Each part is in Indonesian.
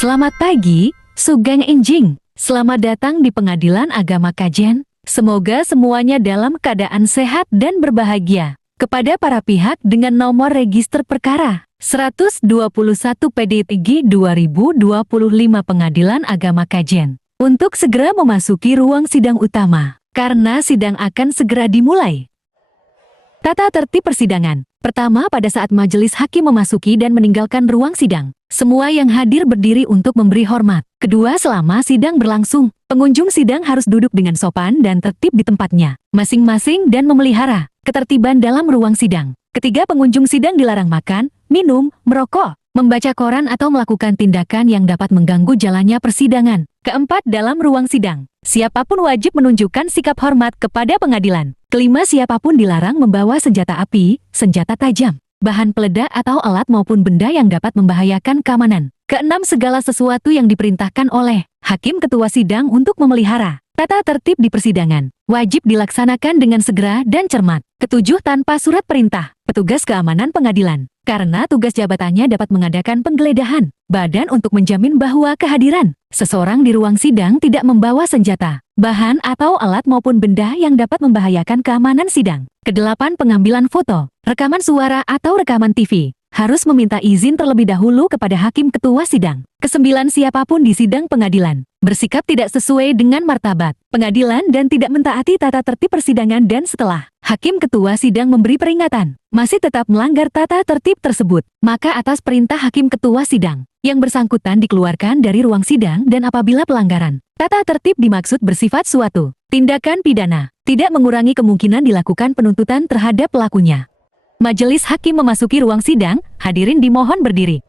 Selamat pagi, Sugeng Injing. Selamat datang di Pengadilan Agama Kajen. Semoga semuanya dalam keadaan sehat dan berbahagia. Kepada para pihak dengan nomor register perkara 121 PDTG 2025 Pengadilan Agama Kajen. Untuk segera memasuki ruang sidang utama, karena sidang akan segera dimulai. Tata tertib persidangan. Pertama, pada saat majelis hakim memasuki dan meninggalkan ruang sidang, semua yang hadir berdiri untuk memberi hormat. Kedua, selama sidang berlangsung, pengunjung sidang harus duduk dengan sopan dan tertib di tempatnya, masing-masing dan memelihara ketertiban dalam ruang sidang. Ketiga, pengunjung sidang dilarang makan, minum, merokok, membaca koran atau melakukan tindakan yang dapat mengganggu jalannya persidangan. Keempat, dalam ruang sidang, siapapun wajib menunjukkan sikap hormat kepada pengadilan. Kelima, siapapun dilarang membawa senjata api, senjata tajam, bahan peledak atau alat maupun benda yang dapat membahayakan keamanan. Keenam, segala sesuatu yang diperintahkan oleh hakim ketua sidang untuk memelihara tata tertib di persidangan wajib dilaksanakan dengan segera dan cermat. Ketujuh, tanpa surat perintah petugas keamanan pengadilan, karena tugas jabatannya dapat mengadakan penggeledahan badan untuk menjamin bahwa kehadiran seseorang di ruang sidang tidak membawa senjata, bahan atau alat maupun benda yang dapat membahayakan keamanan sidang. Kedelapan, pengambilan foto, rekaman suara atau rekaman TV harus meminta izin terlebih dahulu kepada hakim ketua sidang. Kesembilan, siapapun di sidang pengadilan bersikap tidak sesuai dengan martabat pengadilan dan tidak mentaati tata tertib persidangan dan setelah hakim ketua sidang memberi peringatan, masih tetap melanggar tata tertib tersebut, maka atas perintah hakim ketua sidang, yang bersangkutan dikeluarkan dari ruang sidang dan apabila pelanggaran tata tertib dimaksud bersifat suatu tindakan pidana, tidak mengurangi kemungkinan dilakukan penuntutan terhadap pelakunya. Majelis hakim memasuki ruang sidang, hadirin dimohon berdiri.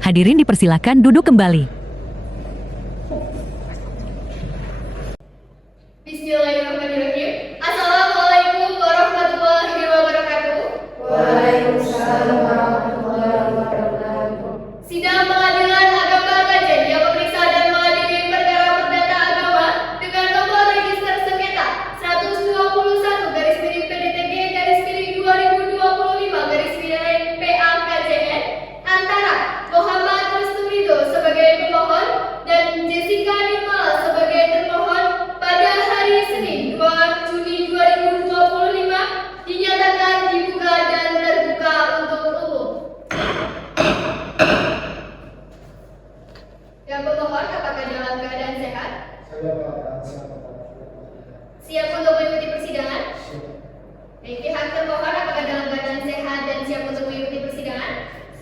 Hadirin dipersilakan duduk kembali. Bismillahirrahmanirrahim. Assalamualaikum warahmatullahi wabarakatuh. Waalaikumsalam warahmatullahi wabarakatuh. Sidang Pengadilan Agama Kajen yang memeriksa dan mengadili perkara perdata agama dengan nomor register sengketa 121 garis miring PDTG garis miring 2025 garis miring PA KJN antara Muhammad Rustumido sebagai pemohon dan Jessica Nirmala sebagai termohon pada hari Senin 2 Juni 2025 dinyatakan dibuka dan terbuka untuk umum. Yang pemohon apakah dalam keadaan sehat? Siap untuk mengikuti persidangan? Baik, pihak termohon apakah dalam keadaan sehat dan siap untuk mengikuti persidangan?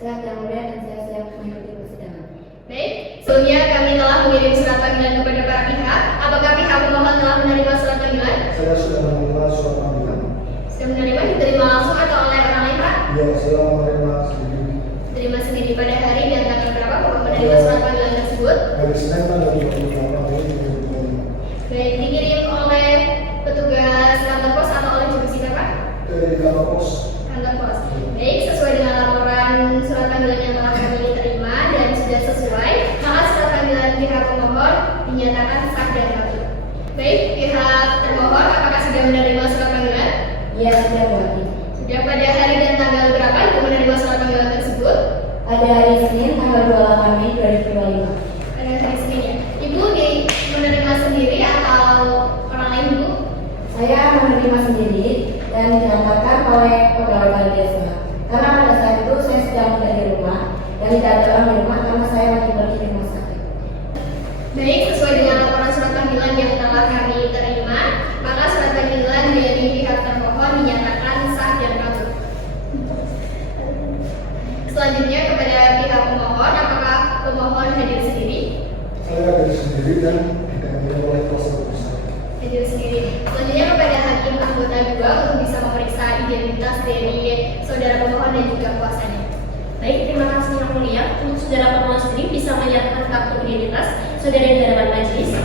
Sehat yang mulia dan saya siap mengikuti persidangan. Baik, sebelumnya kami telah mengirim surat panggilan kepada para pihak. Apakah pihak pemohon telah menerima surat panggilan? Saya sudah menerima surat panggilan. Sudah menerima, diterima langsung atau oleh orang lain, Pak? Ya, saya menerima sendiri. Diterima sendiri pada hari dan tanggal berapa Bapak menerima surat panggilan tersebut? Hari Senin tanggal 28 Mei 2025. Baik, dikirim oleh petugas kantor pos atau oleh jurusita, Pak? Dari kantor pos. Kantor pos. Baik, sesuai dengan laporan surat panggilan yang telah kami terima dan sudah sesuai, maka surat panggilan pihak pemohon dinyatakan sah dan patut. Baik, pihak termohon apakah sudah menerima surat panggilan? Iya, sudah berarti. Sudah pada hari dan tanggal berapa Ibu menerima surat panggilan tersebut? Pada hari Senin tanggal 28 Mei 2025. Pada hari Senin ya. Ibu menerima sendiri atau orang lain, Bu? Saya menerima sendiri dan diantarkan oleh pegawai panitia sekolah. Karena pada saat itu saya sedang tidak di rumah dan tidak ada orang di rumah karena saya lagi pergi di rumah sakit. Baik, sesuai dengan laporan surat panggilan yang telah kami terima, maka surat panggilan dari pihak termohon dinyatakan sah dan patut. Selanjutnya kepada pihak pemohon, apakah pemohon hadir sendiri? Saya hadir sendiri dan didampingi oleh kuasa hukum. Hadir sendiri. Selanjutnya kepada hakim anggota 2 untuk bisa memeriksa identitas dari saudara pemohon dan juga kuasanya. Baik, terima kasih Yang Mulia. Untuk saudara pemohon sendiri bisa menyatakan kartu identitas saudara di hadapan majelis. Ya,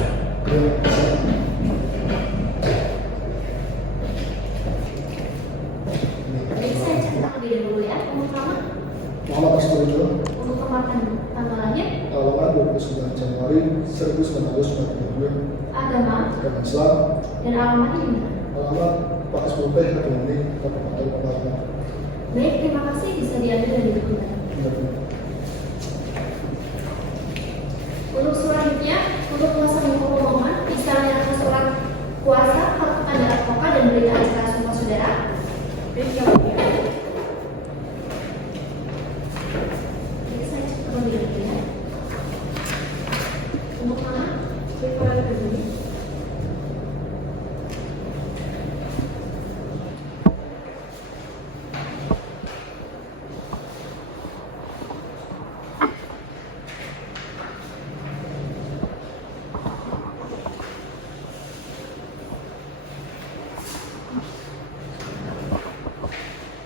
Baik, saya catat terlebih dahulu ya. Untuk nama, Muhammad Astorjo. untuk tempat agama, Islam, dan alamatnya di mana? alamat Pakas Putih, Kediri, Kabupaten Pembangunan. Baik, terima kasih, bisa diambil dari dokumen. Untuk selanjutnya, untuk kuasa hukum pemohon bisa menyerahkan surat kuasa kepada advokat dan berita acara sumpah saudara. Baik, yang mulia. Jadi saya cepat memilih ya. Untuk mana? Untuk berdiri.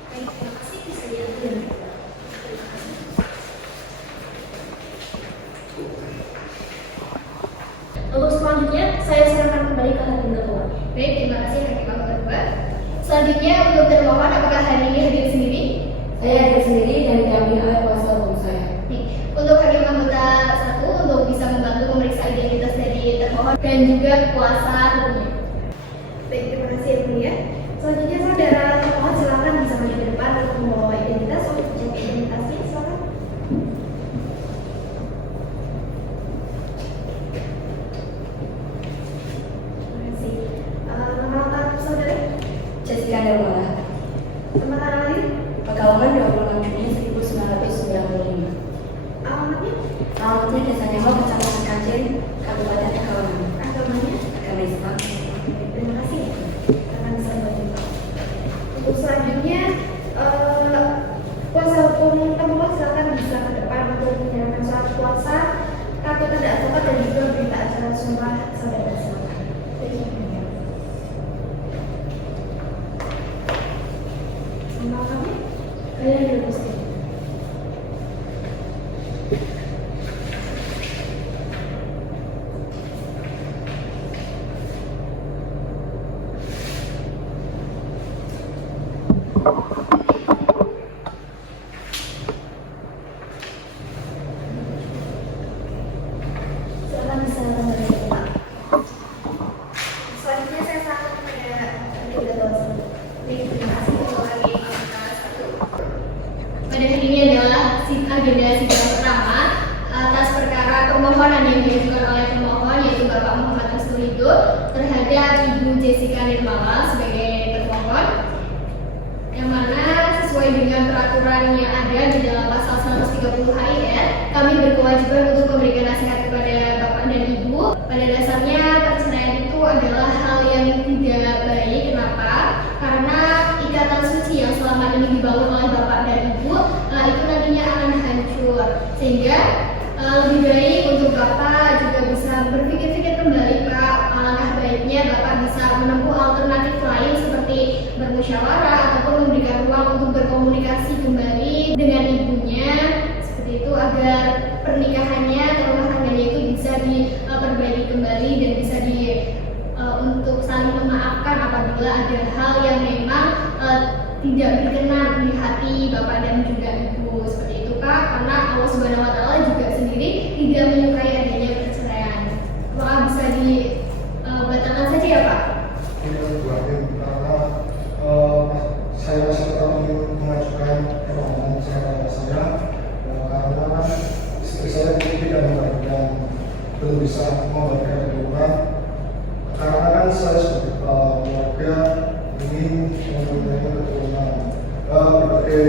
Baik, terima kasih, bisa diambil. Untuk selanjutnya, saya serahkan kembali ke hakim ketua. Baik, terima kasih Hakim Ketua. Selanjutnya untuk termohon apakah hari ini hadir sendiri? Saya hadir sendiri dan didampingi oleh kuasa hukum saya. Nih, untuk hakim anggota 1 untuk bisa membantu memeriksa identitas dari termohon dan juga kuasa hukumnya. Baik, terima kasih Yang Mulia. Selanjutnya saudara termohon silakan bisa maju ke depan untuk membawa identitas untuk dicek identitasnya. Silakan. Terima kasih. Nama lengkap saudara? Jessica Darmala, Tempat tanggal lahir? Pekalongan 26 Juni 1995. Alamatnya? Alamatnya Desa Nyawa, Kecamatan Kajen, Kabupaten Pekalongan. Agamanya? Agama Islam. Terima kasih. Akan bisa membantu. Untuk selanjutnya, kuasa hukum termohon silakan bisa ke depan untuk menyerahkan surat kuasa, kartu tanda advokat dan juga berita acara sumpah saudara silakan. Nama kami? Kalian dulu Gusti. Silakan bisa kembali ke Pak. Selanjutnya saya serahkan kepada Hakim Ketua. Baik, terima kasih untuk Hakim Anggota 1. Pada hari ini adalah agenda sidang pertama atas perkara permohonan yang diajukan oleh pemohon yaitu Bapak Muhammad Rustul Hidup terhadap Ibu Jessica Nirmala sebagai termohon, yang mana sesuai dengan peraturan yang ada di dalam pasal 130 HIR, kami berkewajiban untuk memberikan nasihat kepada Bapak dan Ibu. Pada dasarnya perceraian itu adalah hal yang tidak baik. Kenapa? Karena ikatan suci yang selama ini dibangun oleh Bapak dan Ibu itu nantinya akan hancur. Sehingga lebih baik untuk Bapak juga bisa berpikir-pikir kembali Pak, alangkah baiknya Bapak bisa menempuh alternatif lain seperti bermusyawarah ataupun memberikan ruang untuk berkomunikasi kembali dengan ibunya seperti itu agar pernikahannya atau rumah tangganya itu bisa diperbaiki kembali dan bisa untuk saling memaafkan apabila ada hal yang memang tidak berkenan di hati Bapak dan juga Ibu seperti itu Pak, karena Allah Subhanahu wa taala juga sendiri tidak menyukai adanya perceraian. Apakah bisa dibatalkan saja ya Pak? Karena saya masih tetap ingin mengajukan permohonan saya karena istri saya tidak membagikan, belum bisa membagikan keturunan. Karena kan saya sebagai keluarga ingin mempunyai keturunan. Berbagai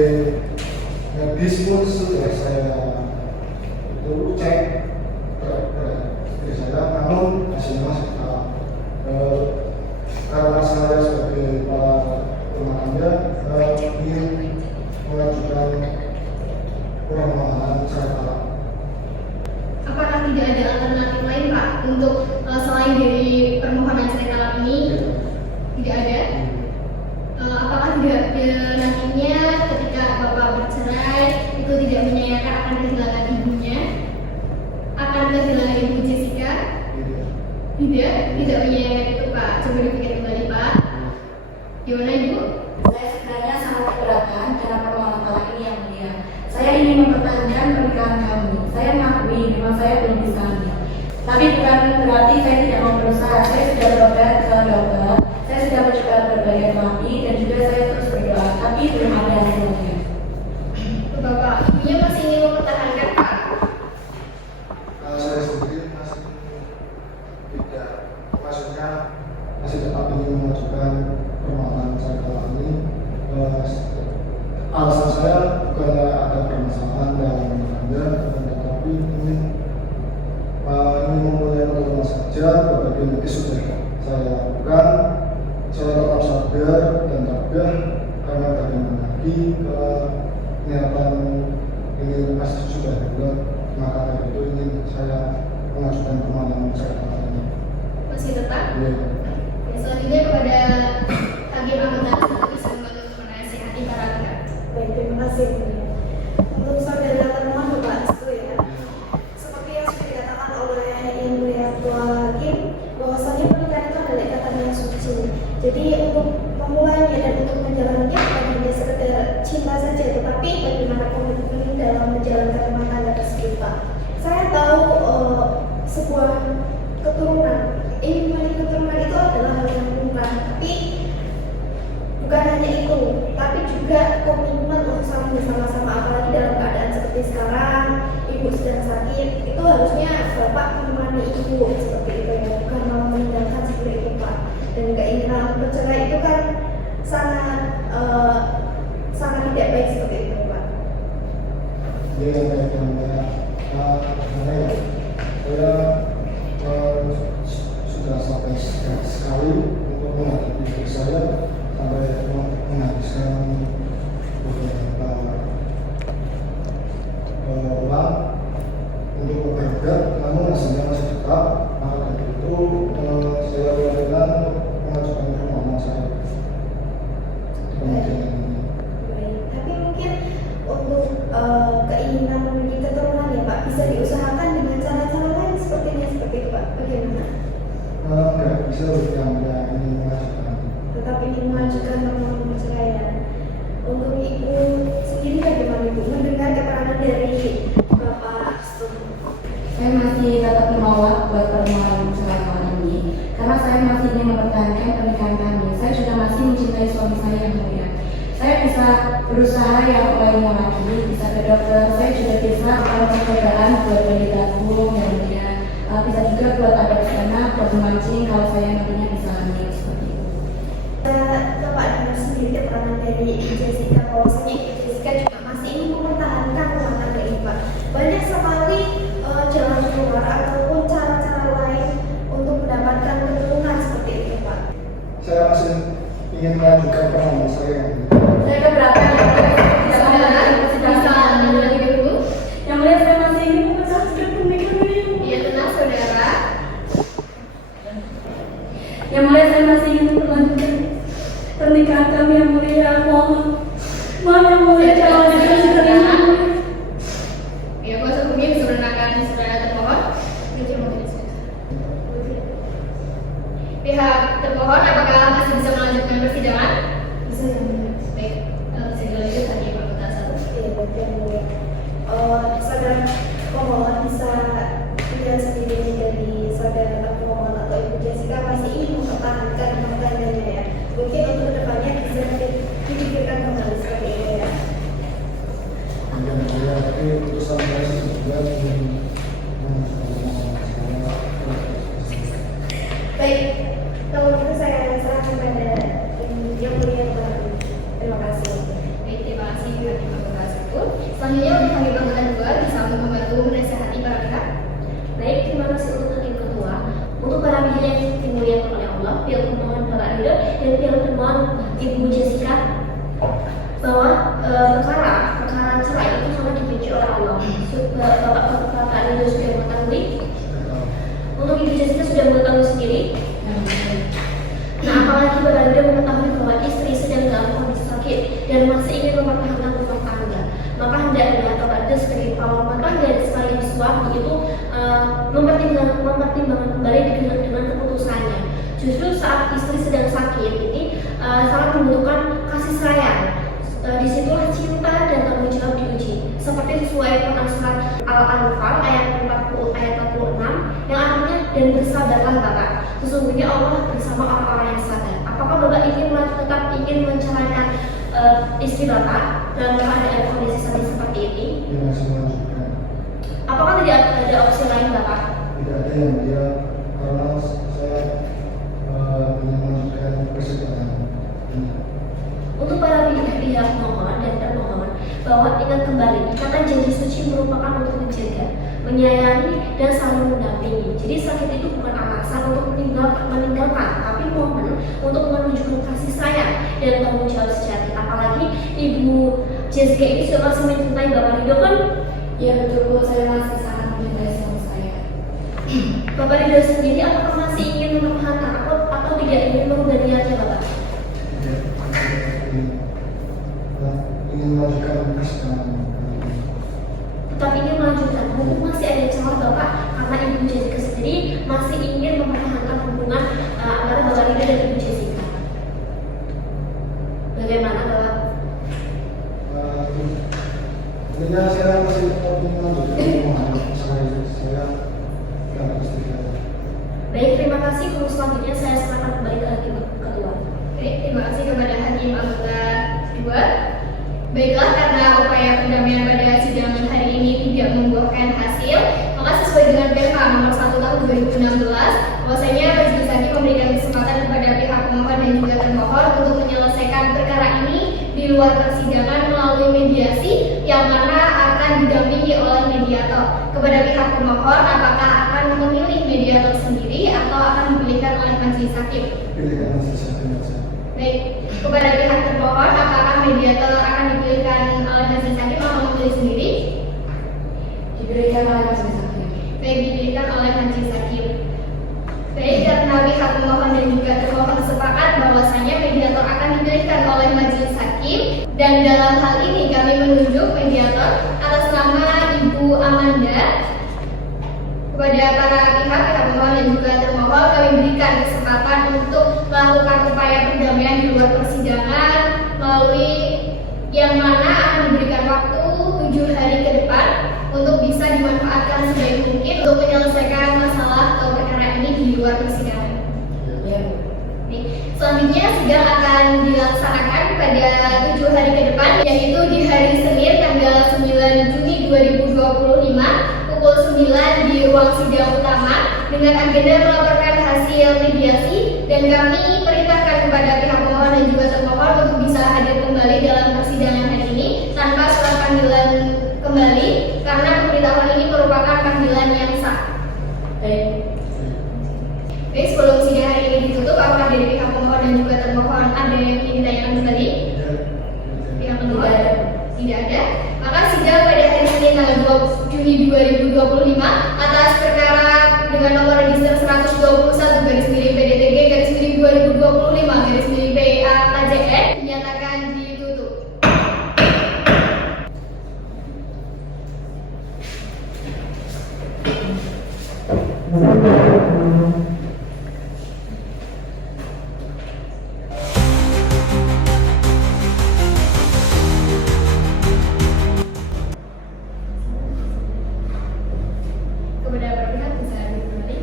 medis pun sudah saya itu cek istri saya, namun hasilnya masih tetap. Karena saya sebagai rumah tangga ingin mengajukan permohonan saya. Apakah tidak ada alternatif lain Pak untuk selain dari permohonan cerai talak ini? Tidak ada. Apakah tidak ada nantinya ketika Bapak bercerai itu tidak menyayangkan akan kehilangan ibunya, akan kehilangan Ibu Jessica? Tidak menyayangkan itu Pak. Coba dipikir kembali Pak. Gimana Ibu? Saya sebenarnya sangat keberatan dengan permohonan talak ini yang mulia. Saya ingin mempertahankan pernikahan kami. Saya mengakui memang saya belum bisa hamil. Tapi bukan berarti saya tidak mau berusaha. Saya maksudnya masih tetap ingin mengajukan permohonan saya ini. Alasan saya bukannya ada permasalahan dalam Anda, tetapi ingin memulai pertemuan saja. Berbagai nanti sudah saya lakukan. Saya tetap sadar dan tabah karena bagaimana lagi niatan ingin masih sudah bulat, maka dari itu ingin saya mengajukan permohonan saya ini. Masih tetap? Ya. Ya, selanjutnya kepada Hakim Ahmad Anas untuk bisa membantu untuk menasihati para pihak. Baik, terima kasih. Untuk saudara termohon Bapak Restu ya. Seperti yang sudah dikatakan oleh Yang Mulia Ketua Hakim, bahwasanya pernikahan itu adalah ikatan yang suci. Jadi untuk memulainya dan untuk menjalannya bukan hanya sekedar cinta saja, tetapi bagaimana komitmen dalam menjalankan rumah tangga tersebut, Pak. Saya tahu sebuah keturunan, ingin memiliki keturunan itu adalah hal yang lumrah, tapi bukan hanya itu, tapi juga komitmen untuk saling bersama-sama, apalagi dalam keadaan seperti sekarang, ibu sedang sakit, itu harusnya bapak menemani ibu seperti itu ya, bukan malah meninggalkan seperti itu Pak. Dan keinginan bercerai itu kan sangat tidak baik seperti itu Pak. Dia yang baik saya sudah sampai sekali untuk menghadapi diri saya sampai menghabiskan beberapa uang untuk bekerja, namun hasilnya masih tetap. Maka dari itu saya berkenan mengajukan permohonan saya pengadilan ini. Baik, tapi mungkin untuk keinginan memiliki keturunan ya Pak, bisa diusahakan dengan cara-cara lain seperti itu Pak, bagaimana? Enggak bisa yang ini mengajukan. Tetap ingin mengajukan permohonan perceraian. Untuk ibu sendiri bagaimana ibu mendengar keterangan dari Bapak Restu? Saya masih tetap menolak buat permohonan perceraian ini karena saya masih ingin mempertahankan pernikahan kami. Saya juga masih mencintai suami saya yang mulia. Saya bisa berusaha yang lainnya lagi, bisa ke dokter. Saya juga bisa melakukan pekerjaan buat bayi tabung yang mulia. Bisa juga buat anak anak, buat memancing kalau saya nantinya bisa hamil seperti itu. Bapak dengar sendiri keterangan dari Jessica bahwasanya Jessica juga masih ingin mempertahankan rumah tangga ini Pak. Banyak sekali jalan keluar ataupun cara-cara lain untuk mendapatkan keturunan seperti itu Pak. Saya masih ingin mengajukan permohonan saya. Saya keberatan ya, Saudara, bisa mengambil lagi dulu. yang mulia saya masih ingin mempertahankan pernikahan ini. Iya, tenang saudara. Yang mulia saya masih ingin melanjutkan pernikahan kami yang mulia. Mohon yang mulia jangan lanjutkan yang mulia. Ya, kuasa hukumnya bisa menenangkan saudara termohon. Pihak termohon, apakah masih bisa melanjutkan persidangan? Bisa yang mulia. Baik, bisa dilanjut tadi permintaan satu. Iya, baik yang mulia. Saudara pemohon bisa tidak sendiri dari saudara pemohon atau Ibu Jessica masih ingin mempertahankan rumah tangganya ya. Mungkin untuk kedepannya bisa dipikirkan kembali seperti itu ya. Yang mulia, tapi putusan saya juga ingin mengajukan permohonan saya. Baik, kalau gitu saya serahkan pada yang mulia Bapak. Terima kasih. Baik, terima kasih Hakim Anggota 1. Selanjutnya untuk Hakim Anggota 2 bisa untuk membantu menasihati para pihak. Baik, terima kasih untuk Hakim Ketua. Untuk para pihak yang dimuliakan oleh Allah, pihak termohon Bapak Ridho dan pihak termohon Ibu Jessica, bahwa perkara cerai itu sangat dibenci oleh Allah. Bapak Ridho sudah mengetahui, untuk Ibu Jessica sudah mengetahui sendiri. Nah, apalagi Bapak Ridho mengetahui bahwa istri sedang dalam kondisi sakit dan masih ingin mempertahankan rumah tangga, maka hendaknya Bapak Ridho sebagai kepala rumah tangga dan sekaligus suami itu mempertimbangkan kembali dengan keputusannya. Justru saat istri sedang sakit ini sangat membutuhkan kasih sayang. Disitulah cinta dan tanggung jawab diuji. Seperti sesuai Quran surat Al-Anfal ayat 46 yang artinya dan bersabarlah Bapak. Sesungguhnya Allah bersama orang-orang yang sabar. Apakah Bapak tetap ingin menceraikan istri Bapak dalam keadaan kondisi seperti ini? Dia masih mengajukan. Apakah tidak ada opsi lain Bapak? Tidak ada yang dia karena saya ikatan janji suci merupakan untuk menjaga, menyayangi, dan saling mendampingi. Jadi sakit itu bukan alasan untuk meninggalkan, tapi momen untuk menunjukkan kasih sayang dan tanggung jawab sejati. Apalagi Ibu Jessica ini sudah masih mencintai Bapak Rido kan? Ya betul Bu, saya masih sangat mencintai suami saya. Bapak Rido sendiri apakah masih ingin mempertahankan atau tidak ingin merubah niatnya Bapak? Ya, ingin melanjutkan persidangan. Tetap ingin melanjutkan, mungkin masih ada celah Bapak karena Ibu Jessica sendiri masih ingin mempertahankan hubungan antara Bapak Rido dan Ibu Jessica. Bagaimana Bapak? Intinya saya masih ingin melanjutkan hubungan saya dan istri saya. Baik, terima kasih. Untuk selanjutnya saya serahkan kembali ke Hakim Ketua. Baik, terima kasih kepada Hakim Anggota 2. Baiklah, karena upaya pendamaian pada sidang hari ini tidak membuahkan hasil, maka sesuai dengan PK nomor 1 tahun 2016, bahwasanya Majelis Hakim memberikan kesempatan kepada pihak pemohon dan juga termohon untuk menyelesaikan perkara ini di luar persidangan melalui mediasi yang mana akan didampingi oleh mediator. Kepada pihak pemohon, apakah akan memilih mediator sendiri atau akan dipilihkan oleh Majelis Hakim? Pilihkan majelis hakim saja. Baik, kepada pihak termohon, apakah mediator akan dipilihkan oleh Majelis Hakim atau memilih sendiri? Diberikan oleh majelis hakim. Baik, dipilihkan oleh Majelis Hakim. Baik, karena pihak pemohon dan juga termohon sepakat bahwasanya mediator akan dipilihkan oleh Majelis Hakim, dan dalam hal ini kami menunjuk mediator atas nama Ibu Amanda. Kepada para pihak pemohon dan juga termohon, kami berikan kesempatan untuk melakukan upaya perdamaian di luar persidangan melalui yang mana akan diberikan waktu 7 hari ke depan untuk bisa dimanfaatkan sebaik mungkin untuk menyelesaikan masalah atau perkara ini di luar persidangan. Ya Bu. Nih, selanjutnya sidang akan dilaksanakan pada 7 hari ke depan, yaitu di hari Senin tanggal 9 Juni 2025 pukul 9 di ruang sidang utama dengan agenda melaporkan hasil mediasi, dan kami perintahkan kepada pihak pemohon dan juga termohon untuk bisa hadir kembali dalam persidangan hari ini tanpa surat panggilan kembali karena pemberitahuan ini merupakan panggilan yang sah. Baik. Baik, sebelum sidang hari ini ditutup, apakah dari pihak pemohon dan juga termohon ada yang ingin ditanyakan kembali? Pihak pemohon? Tidak ada. Maka sidang pada hari Senin tanggal 20 Juni 2025 atas perkara dengan nomor register 121 garis miring PDTG garis miring 2025 garis miring PA KJN dinyatakan ditutup. Kepada para pihak bisa hadir kembali.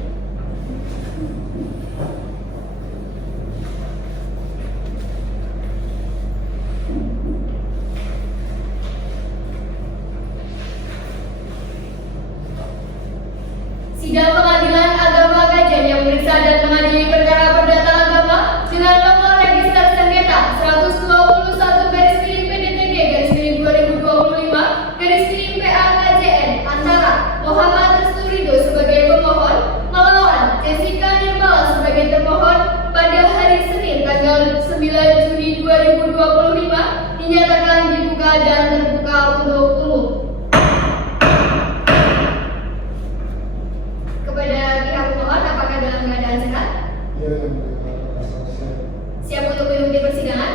Sidang Pengadilan Agama Kajian yang memeriksa dan mengadili perkara perdata agama dengan nomor register sengketa 121 garis miring PDTG garis miring 2025 garis miring PA KJN antara Muhammad Rizky sebagai pemohon melawan Jessica Nirmala sebagai termohon pada hari Senin tanggal 9 Juni 2025 dinyatakan dibuka dan terbuka untuk umum. Kepada pihak pemohon, apakah dalam keadaan sehat? Ya, Siap untuk mengikuti persidangan?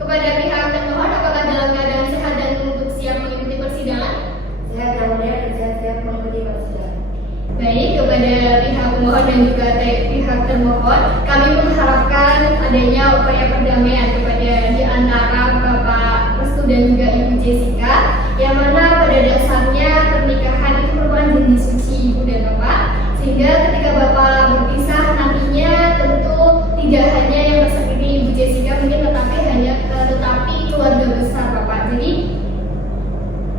Kepada pihak termohon, apakah dalam keadaan sehat dan untuk siap mengikuti persidangan? Sehat dan mulia dan saya siap mengikuti persidangan. Baik, kepada pihak pemohon dan juga pihak termohon, kami mengharapkan adanya upaya perdamaian kepada di antara Bapak Restu dan juga Ibu Jessica, yang mana pada dasarnya pernikahan itu merupakan janji suci Ibu dan Bapak, sehingga ketika Bapak berpisah nantinya tentu tidak hanya yang tersakiti Ibu Jessica mungkin, tetapi keluarga besar Bapak. Jadi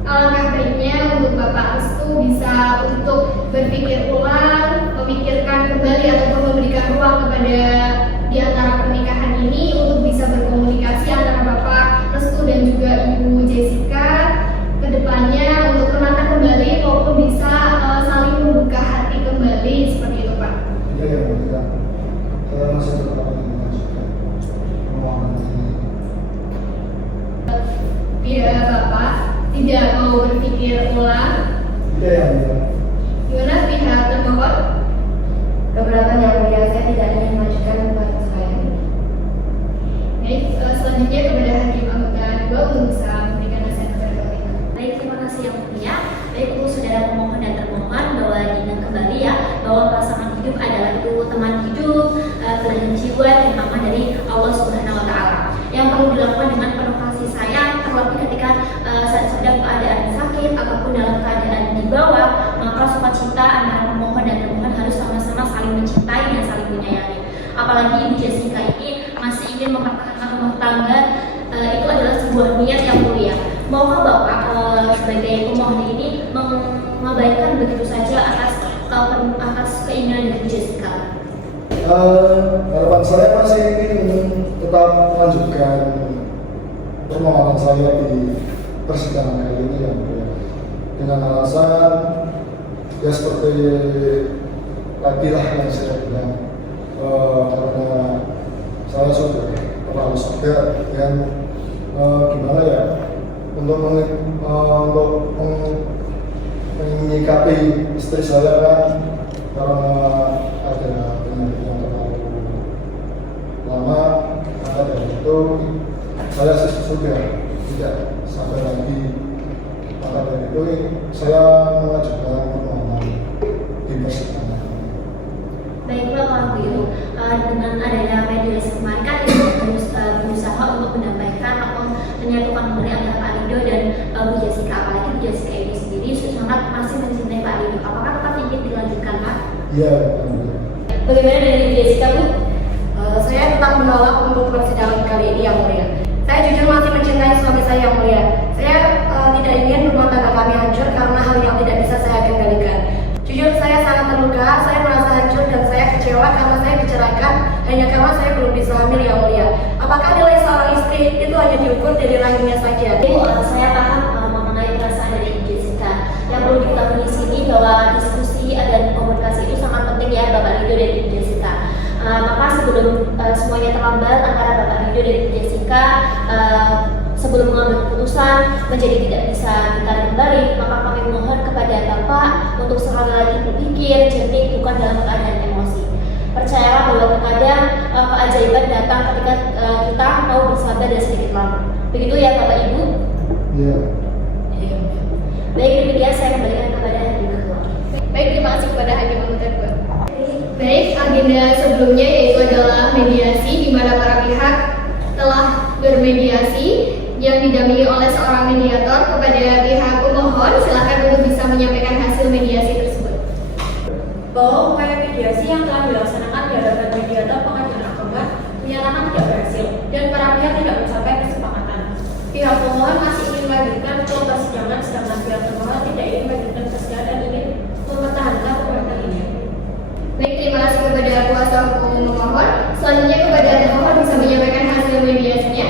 alangkah baiknya untuk Bapak Restu bisa untuk berpikir ulang, memikirkan kembali ataupun memberikan ruang kepada di antara pernikahan ini untuk bisa berkomunikasi antara Bapak Restu dan juga Ibu Jessica. masih tetap ingin mengajukan permohonan ini. Pihak Bapak tidak mau berpikir ulang. Tidak yang mulia. Gimana pihak termohon? Keberatan yang mulia, saya tidak ingin mengajukan gugatan saya ini. Baik, selanjutnya kepada Hakim Anggota 2 untuk bisa memberikan nasihat kepada Bapak Ibu. Baik, terima kasih yang mulia. Baik untuk saudara pemohon dan termohon bahwa diingat kembali ya bahwa pasangan hidup adalah itu teman hidup, belahan jiwa dan amanah dari Allah Subhanahu Wa Taala. Yang perlu dilakukan dengan penuh kasih sayang, terlebih ketika saat sedang keadaan sakit ataupun dalam keadaan dibawa, maka sukacita antara pemohon dan termohon harus sama-sama saling mencintai dan saling menyayangi. Apalagi Ibu Jessica ini masih ingin mempertahankan rumah tangga, itu adalah sebuah niat yang mulia. Maukah Bapak sebagai pemohon ini mengabaikan begitu saja atas keinginan dari Jessica? Harapan saya masih ingin tetap melanjutkan permohonan saya di persidangan kali ini yang mulia, dengan alasan ya seperti tadi lah yang saya bilang, karena saya sudah terlalu sadar dan gimana ya untuk menyikapi istri saya kan, karena ada penyakit yang terlalu lama, maka dari itu saya sudah tidak sabar lagi. Maka dari itu saya mengajukan permohonan di persidangan. Baiklah kalau begitu, dengan adanya mediasi kemarin kan itu harus berusaha untuk mendamaikan atau menyatukan kembali antara Pak Rido dan Bu Jessica. Apalagi Bu Jessica ini sendiri sangat masih mencintai Pak Rido. Apakah tetap ingin dilanjutkan, Pak? Iya. Bagaimana dengan Bu Jessica, Bu? Saya tetap menolak untuk persidangan kali ini yang mulia. Saya jujur masih mencintai suami saya yang mulia. Saya tidak ingin rumah tangga kami hancur karena hal yang tidak bisa saya kendalikan. Jujur saya sangat terluka, saya merasa hancur dan saya kecewa karena saya diceraikan hanya karena saya belum bisa hamil yang mulia. Apakah nilai seorang istri itu hanya diukur dari rahimnya saja? Bu, saya paham mengenai perasaan dari Ibu Jessica. Yang perlu diketahui di sini bahwa diskusi dan komunikasi itu sangat penting ya Bapak Rido dan Ibu Jessica. Maka sebelum semuanya terlambat antara Bapak Rido dan Ibu Jessica, sebelum mengambil keputusan menjadi tidak bisa ditarik kembali, maka kami mohon kepada Bapak untuk sekali lagi berpikir jernih, bukan dalam keadaan emosi. Percayalah bahwa terkadang keajaiban datang ketika kita mau bersabar dan sedikit lama. Begitu ya Bapak Ibu? Iya. Baik, demikian saya kembalikan kepada Hakim Ketua. Baik, terima kasih kepada Hakim Anggota 2. Baik, agenda sebelumnya yaitu adalah mediasi di mana para pihak telah bermediasi yang didampingi oleh seorang mediator. Kepada pihak pemohon, silakan untuk bisa menyampaikan hasil mediasi tersebut. Bahwa upaya mediasi yang telah dilaksanakan di hadapan mediator pengadilan agama menyatakan tidak berhasil dan para pihak tidak mencapai kesepakatan. Pihak pemohon masih ingin melanjutkan ke persidangan, sedangkan pihak termohon tidak ingin melanjutkan persidangan dan ingin mempertahankan pemerintahan ini. Baik, terima kasih kepada kuasa hukum pemohon. Selanjutnya kepada termohon bisa menyampaikan hasil mediasinya.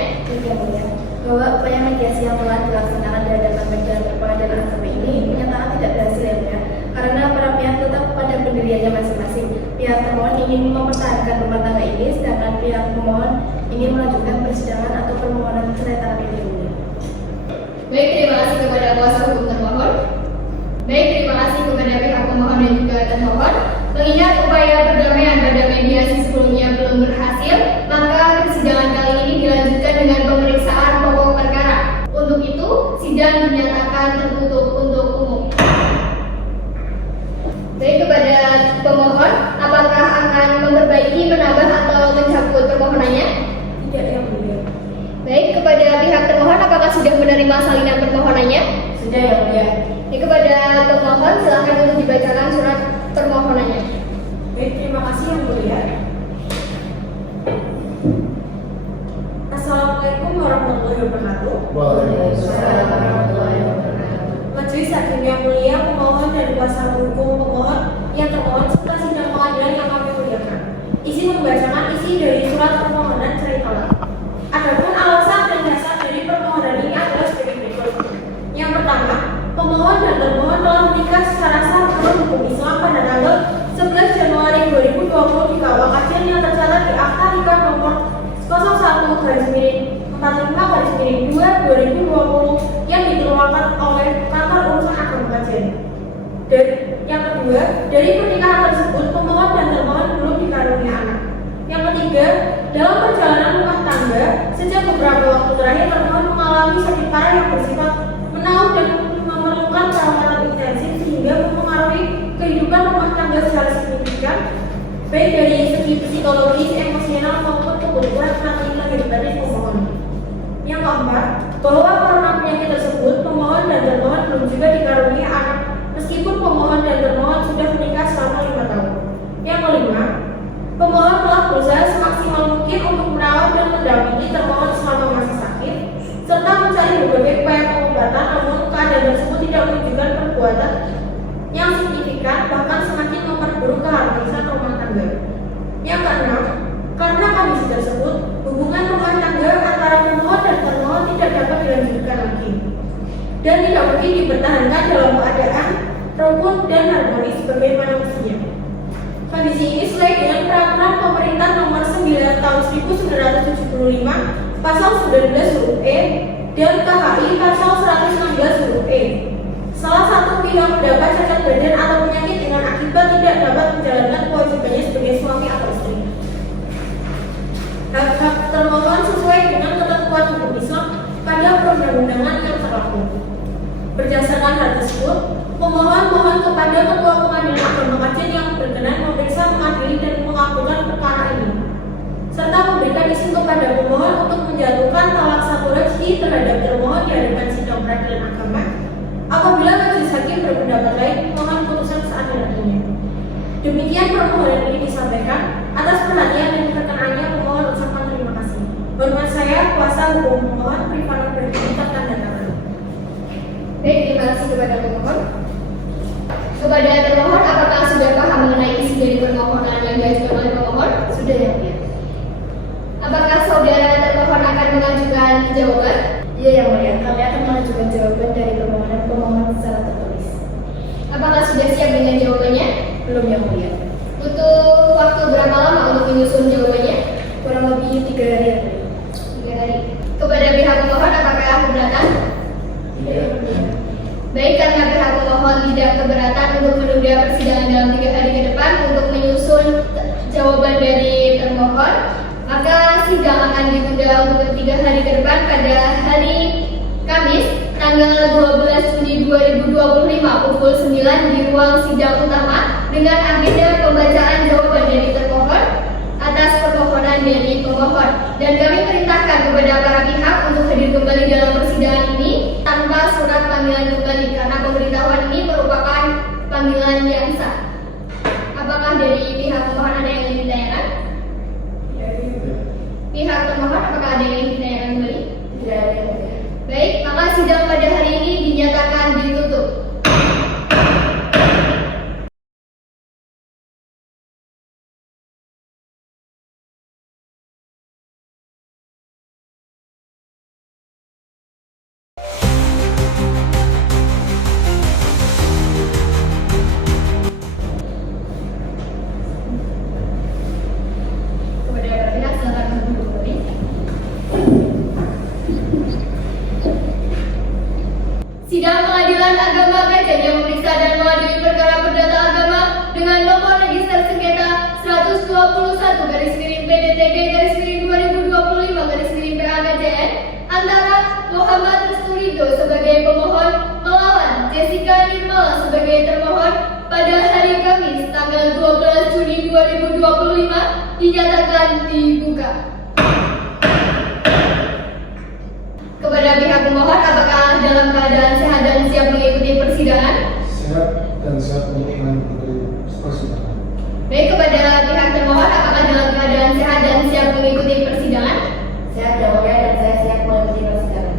Bahwa upaya mediasi yang telah dilaksanakan di hadapan mediator pengadilan agama ini menyatakan tidak berhasil ya mulia, karena para pihak tetap pada pendiriannya masing-masing. Pihak termohon ingin mempertahankan rumah tangga ini, sedangkan pihak pemohon ingin melanjutkan persidangan atau permohonan cerai taraf ini mulia. Baik, terima kasih kepada kuasa hukum termohon. Baik, terima kasih kepada pihak pemohon dan juga termohon. Mengingat upaya perdamaian pada mediasi sebelumnya belum berhasil, maka persidangan kali ini dilanjutkan dengan pemeriksaan pokok perkara. Untuk itu, sidang dinyatakan tertutup untuk umum. Baik, kepada pemohon, apakah akan memperbaiki, menambah atau mencabut permohonannya? Tidak yang mulia. Baik, kepada pihak termohon, apakah sudah menerima salinan permohonannya? Sudah yang mulia. Kepada pemohon, silakan untuk dibacakan surat permohonannya. Baik, terima kasih yang mulia. Assalamualaikum warahmatullahi wabarakatuh. Waalaikumsalam. Majelis Hakim yang mulia, pemohon dan kuasa hukum pemohon yang termohon serta sidang pengadilan yang kami muliakan. Izin membacakan isi dari surat permohonan cerai talak. Adapun alasan dan dasar dari permohonan ini adalah sebagai berikut. Yang pertama, pemohon dan termohon telah menikah secara sah menurut hukum Islam pada tanggal 11 Januari 2020 di Kawah Kajian yang tercatat di akta ajukan nomor 01/45/2/2020 yang dikeluarkan oleh Kantor Urusan Agama Kajen. Dan yang kedua, dari pernikahan tersebut pemohon dan termohon belum dikaruniai anak. Yang ketiga, dalam perjalanan rumah tangga sejak beberapa waktu terakhir termohon mengalami sakit parah yang bersifat menaun dan memerlukan perawatan intensif sehingga mempengaruhi kehidupan rumah tangga secara signifikan, baik dari segi psikologis, emosional maupun kebutuhan kehidupan pemohon. Yang keempat, bahwa karena penyakit tersebut pemohon dan termohon belum juga dikaruniai anak meskipun pemohon dan termohon sudah menikah selama 5 tahun. Yang kelima, pemohon telah berusaha semaksimal mungkin untuk merawat dan mendampingi termohon selama masa sakit, serta mencari berbagai upaya pengobatan, namun keadaan tersebut tidak menunjukkan perbuatan yang signifikan, bahkan semakin memperburuk keharmonisan rumah tangga. Yang keenam, karena kondisi tersebut, hubungan rumah tangga antara pemohon dan termohon tidak dapat dilanjutkan lagi dan tidak mungkin dipertahankan dalam keadaan rukun dan harmonis sebagaimana mestinya. Kondisi ini sesuai dengan peraturan pemerintah nomor 9 tahun 1975 pasal 19 huruf E dan KHI pasal 116 huruf E. Salah satu pihak mendapat cacat badan atau penyakit dengan akibat tidak dapat menjalankan kewajibannya sebagai suami atau istri. Hak-hak termohon sesuai dengan ketentuan hukum Islam pada perundang-undangan yang berlaku. Berdasarkan hal tersebut, pemohon mohon kepada Ketua Pengadilan Agama Kajen yang berkenan memeriksa, mengadili dan mengabulkan perkara ini, serta memberikan izin kepada pemohon untuk menjatuhkan talak satu rejeki terhadap termohon di hadapan sidang peradilan agama. Apabila majelis hakim berpendapat lain, mohon putusan seadil-adilnya. Demikian permohonan ini disampaikan. Atas perhatian dan perkenannya pemohon ucapkan terima kasih. Hormat saya, kuasa hukum pemohon Rifana Berkini tanda tangan. Baik, terima kasih kepada pemohon. Kepada termohon, apakah sudah paham mengenai isi dari permohonan yang diajukan oleh pemohon? Sudah, ya mulia. Apakah saudara termohon akan mengajukan jawaban? Iya yang mulia, kami akan mengajukan jawaban dari permohonan pemohon secara tertulis. Apakah sudah siap dengan jawabannya? Belum yang mulia. Butuh waktu berapa lama untuk menyusun jawabannya? Kurang lebih 3 hari yang mulia. 3 hari. Kepada pihak pemohon, apakah keberatan? Baik, karena pihak pemohon tidak keberatan untuk menunda persidangan dalam 3 hari ke depan untuk menyusun jawaban dari termohon, maka sidang akan ditunda untuk 3 hari ke depan pada hari Kamis, tanggal 12 Juni 2025 pukul 9 di ruang sidang utama dengan agenda pembacaan jawaban dari termohon atas permohonan dari pemohon. Dan kami perintahkan kepada para pihak untuk hadir kembali dalam persidangan ini tanpa surat panggilan kembali karena pemberitahuan ini merupakan panggilan yang sah. Apakah dari pihak pemohon ada yang ingin ditanyakan? Pihak termohon apakah ada yang ingin ditanyakan kembali? Tidak ada yang mulia. Baik, maka sidang pada hari ini dinyatakan ditutup. Kepada para pihak, silakan duduk kembali. Sidang Pengadilan Agama Kajen yang memeriksa dan mengadili perkara perdata agama dengan nomor register sengketa 121-PDTG-2025-PAKJN antara Muhammad Resturido sebagai pemohon melawan Jessica Nirmala sebagai termohon pada hari Kamis tanggal 12 Juni 2025 dinyatakan dibuka. Kepada pihak pemohon, apakah dalam keadaan sehat dan siap mengikuti persidangan? Sehat dan siap untuk mengikuti persidangan. Baik, kepada pihak termohon, apakah dalam keadaan sehat dan siap mengikuti persidangan? Sehat yang mulia dan saya siap mengikuti persidangan.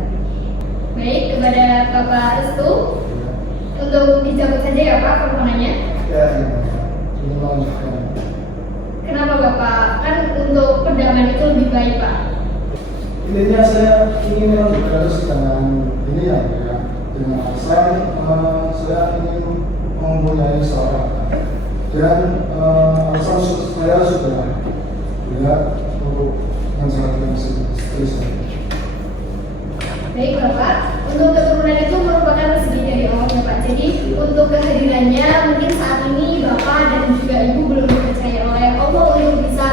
Baik, kepada Bapak Restu, untuk dicabut saja ya Pak permohonannya. Ya, ini melanjutkan. Kenapa Bapak? Kan untuk perdamaian itu lebih baik Pak. Intinya saya ingin melanjutkan persidangan ini ya, dengan alasan saya ingin mempunyai seorang dan alasan saya sudah lihat untuk menjalankan seterusnya. Baik Bapak, untuk keturunan itu merupakan rezeki dari Allah ya Pak. Jadi untuk kehadirannya mungkin saat ini Bapak dan juga Ibu belum dipercaya oleh Allah untuk bisa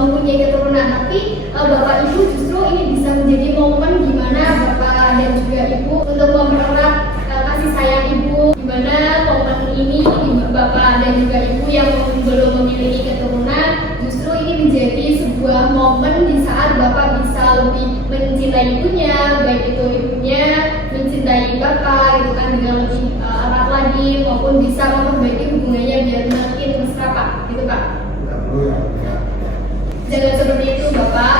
mempunyai keturunan. Tapi Bapak Ibu justru ini bisa menjadi momen di mana Bapak dan juga Ibu untuk mempererat kasih sayang Ibu. Di mana momen ini Bapak dan juga Ibu yang belum memiliki keturunan, justru ini menjadi sebuah momen di saat Bapak bisa lebih mencintai ibunya, baik itu ibunya mencintai Bapak gitu kan dengan lebih erat lagi, maupun bisa memperbaiki hubungannya biar makin mesra Pak, gitu Pak. Tidak perlu ya. Jangan seperti itu Bapak,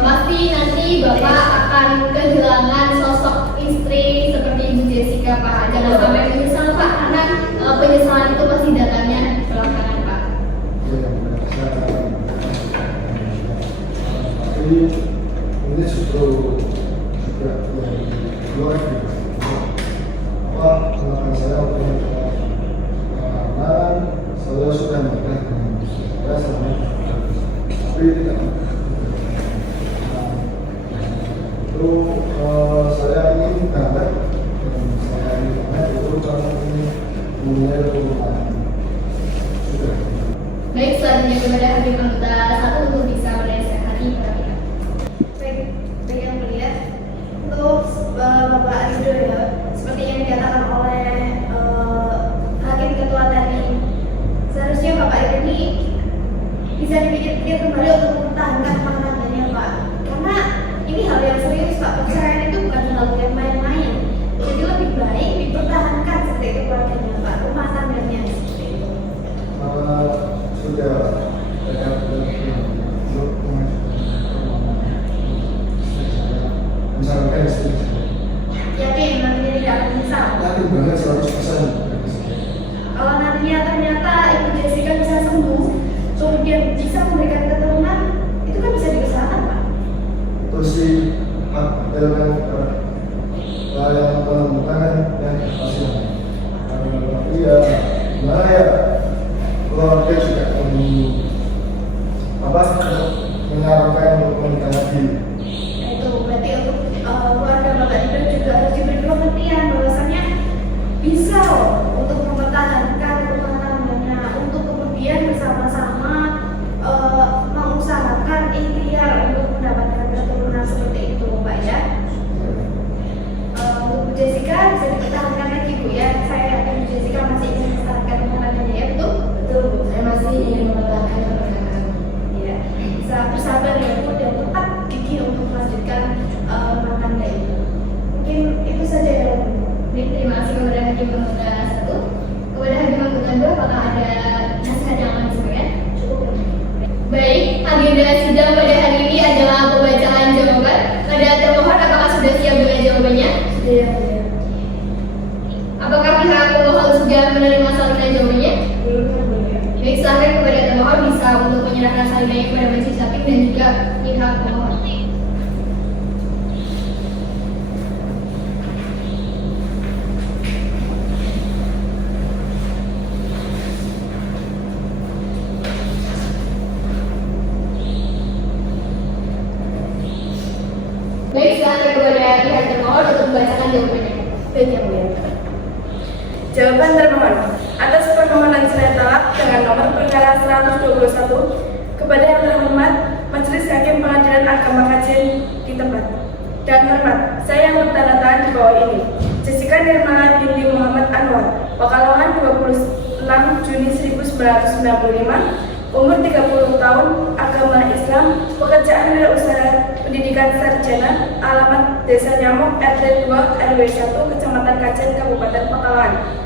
pasti nanti Bapak akan kehilangan sosok istri seperti Ibu Jessica Pak. Jangan sampai menyesal Pak, karena penyesalan itu pasti datangnya belakangan Pak. Ya, saya tapi ini justru juga dari luar apa alasan saya untuk mencoba karena saya sudah menikah dengan saya selama tapi tidak itu saya ingin banget dan saya ingin banget itu karena ini mempunyai keturunan sudah. Baik, selanjutnya kepada Hakim Anggota 1 untuk bisa menasehati para pihak. Baik yang mulia, untuk Bapak Ridho ya, seperti yang dikatakan oleh Hakim Ketua tadi, seharusnya Bapak Ridho ini bisa dipikir-pikir kembali untuk mempertahankan mantannya Pak, karena ini hal yang serius Pak. Perceraian itu bukan hal yang main-main, jadi lebih baik dipertahankan seperti itu keluarganya Pak, rumah tangganya seperti itu. Sudah banyak untuk menjalankan istri saya. Yakin nantinya tidak akan menyesal. Yakin banget 100%. Kalau nantinya ternyata Ibu Jessica bisa sembuh, kemudian bisa memberikan keturunan, itu kan bisa dibesarkan Pak. Itu sih hak dalam yang menemukan yang hasil. Tapi ya gimana ya, keluarga juga menyarankan untuk menikah lagi. Nah, itu berarti untuk keluarga Bapak Ridho juga harus diberi pengertian bahwasannya bisa loh untuk mempertahankan rumah tangganya, untuk kemudian bersama-sama mengusahakan ikhtiar untuk mendapatkan keturunan seperti itu Pak ya. Untuk Bu Jessica bisa dipertahankan lagi Bu ya. Saya yakin Bu Jessica masih ingin mempertahankan rumah tangganya ya, betul? Betul Bu, saya masih ingin mempertahankan pernikahan. Ya, bisa bersabar ya Bu dan tetap gigih untuk melanjutkan rumah tangga itu. Mungkin itu saja ya Bu. Baik, terima kasih kepada Hakim Anggota 1. Kepada Hakim Anggota 2, apakah ada nasihat yang akan disampaikan? Cukup. Baik, agenda sidang pada hari ini adalah pembacaan jawaban. Pada termohon, apakah sudah siap dengan jawabannya? Sudah ya Bu ya. Apakah pihak pemohon sudah menerima salinan jawabannya? Belum kan Bu ya. Baik, silakan kepada termohon bisa untuk menyerahkan salinannya kepada majelis hakim dan juga pihak pemohon. Baik, silakan kepada pihak termohon untuk membacakan jawabannya. Baik yang mulia. Jawaban termohon atas permohonan cerai talak dengan nomor perkara 121 kepada yang terhormat Majelis Hakim Pengadilan Agama Kajen di tempat. Dan hormat, saya yang bertanda tangan di bawah ini, Jessica Nirmala binti Muhammad Anwar, Pekalongan 26 Juni 1995, umur 30 tahun, agama Islam, pekerjaan wirausaha, pendidikan sarjana, alamat Desa Nyamuk, RT 2 RW 1, Kecamatan Kajen, Kabupaten Pekalongan.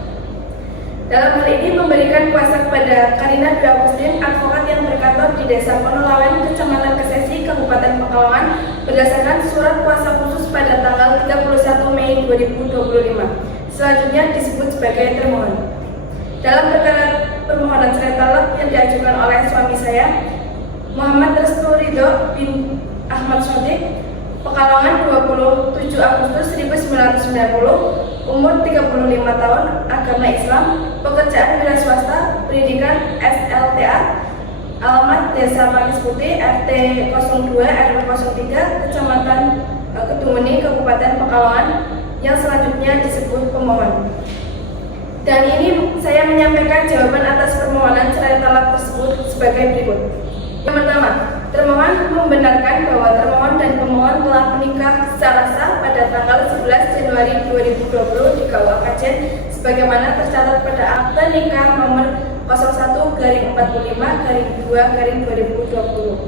Dalam hal ini memberikan kuasa kepada Karina Dwi Agustin, advokat yang berkantor di Desa Penolawan, Kecamatan Kesesi, Kabupaten Pekalongan, berdasarkan surat kuasa khusus pada tanggal 31 Mei 2025. Selanjutnya disebut sebagai termohon. Dalam perkara permohonan cerai talak yang diajukan oleh suami saya, Muhammad Restu Ridho bin Ahmad Sodik, Pekalongan 27 Agustus 1990, umur 35 tahun, agama Islam, pekerjaan wira swasta, pendidikan SLTA, alamat Desa Panis Putih, RT 02 RW 03, Kecamatan Kedungeni, Kabupaten Pekalongan, yang selanjutnya disebut pemohon. Dan ini saya menyampaikan jawaban atas permohonan cerai talak tersebut sebagai berikut. Yang pertama, termohon membenarkan bahwa termohon dan pemohon telah menikah secara sah pada tanggal 11 Januari 2020 di KUA Kajen sebagaimana tercatat pada akte nikah nomor 01/45/2/2020.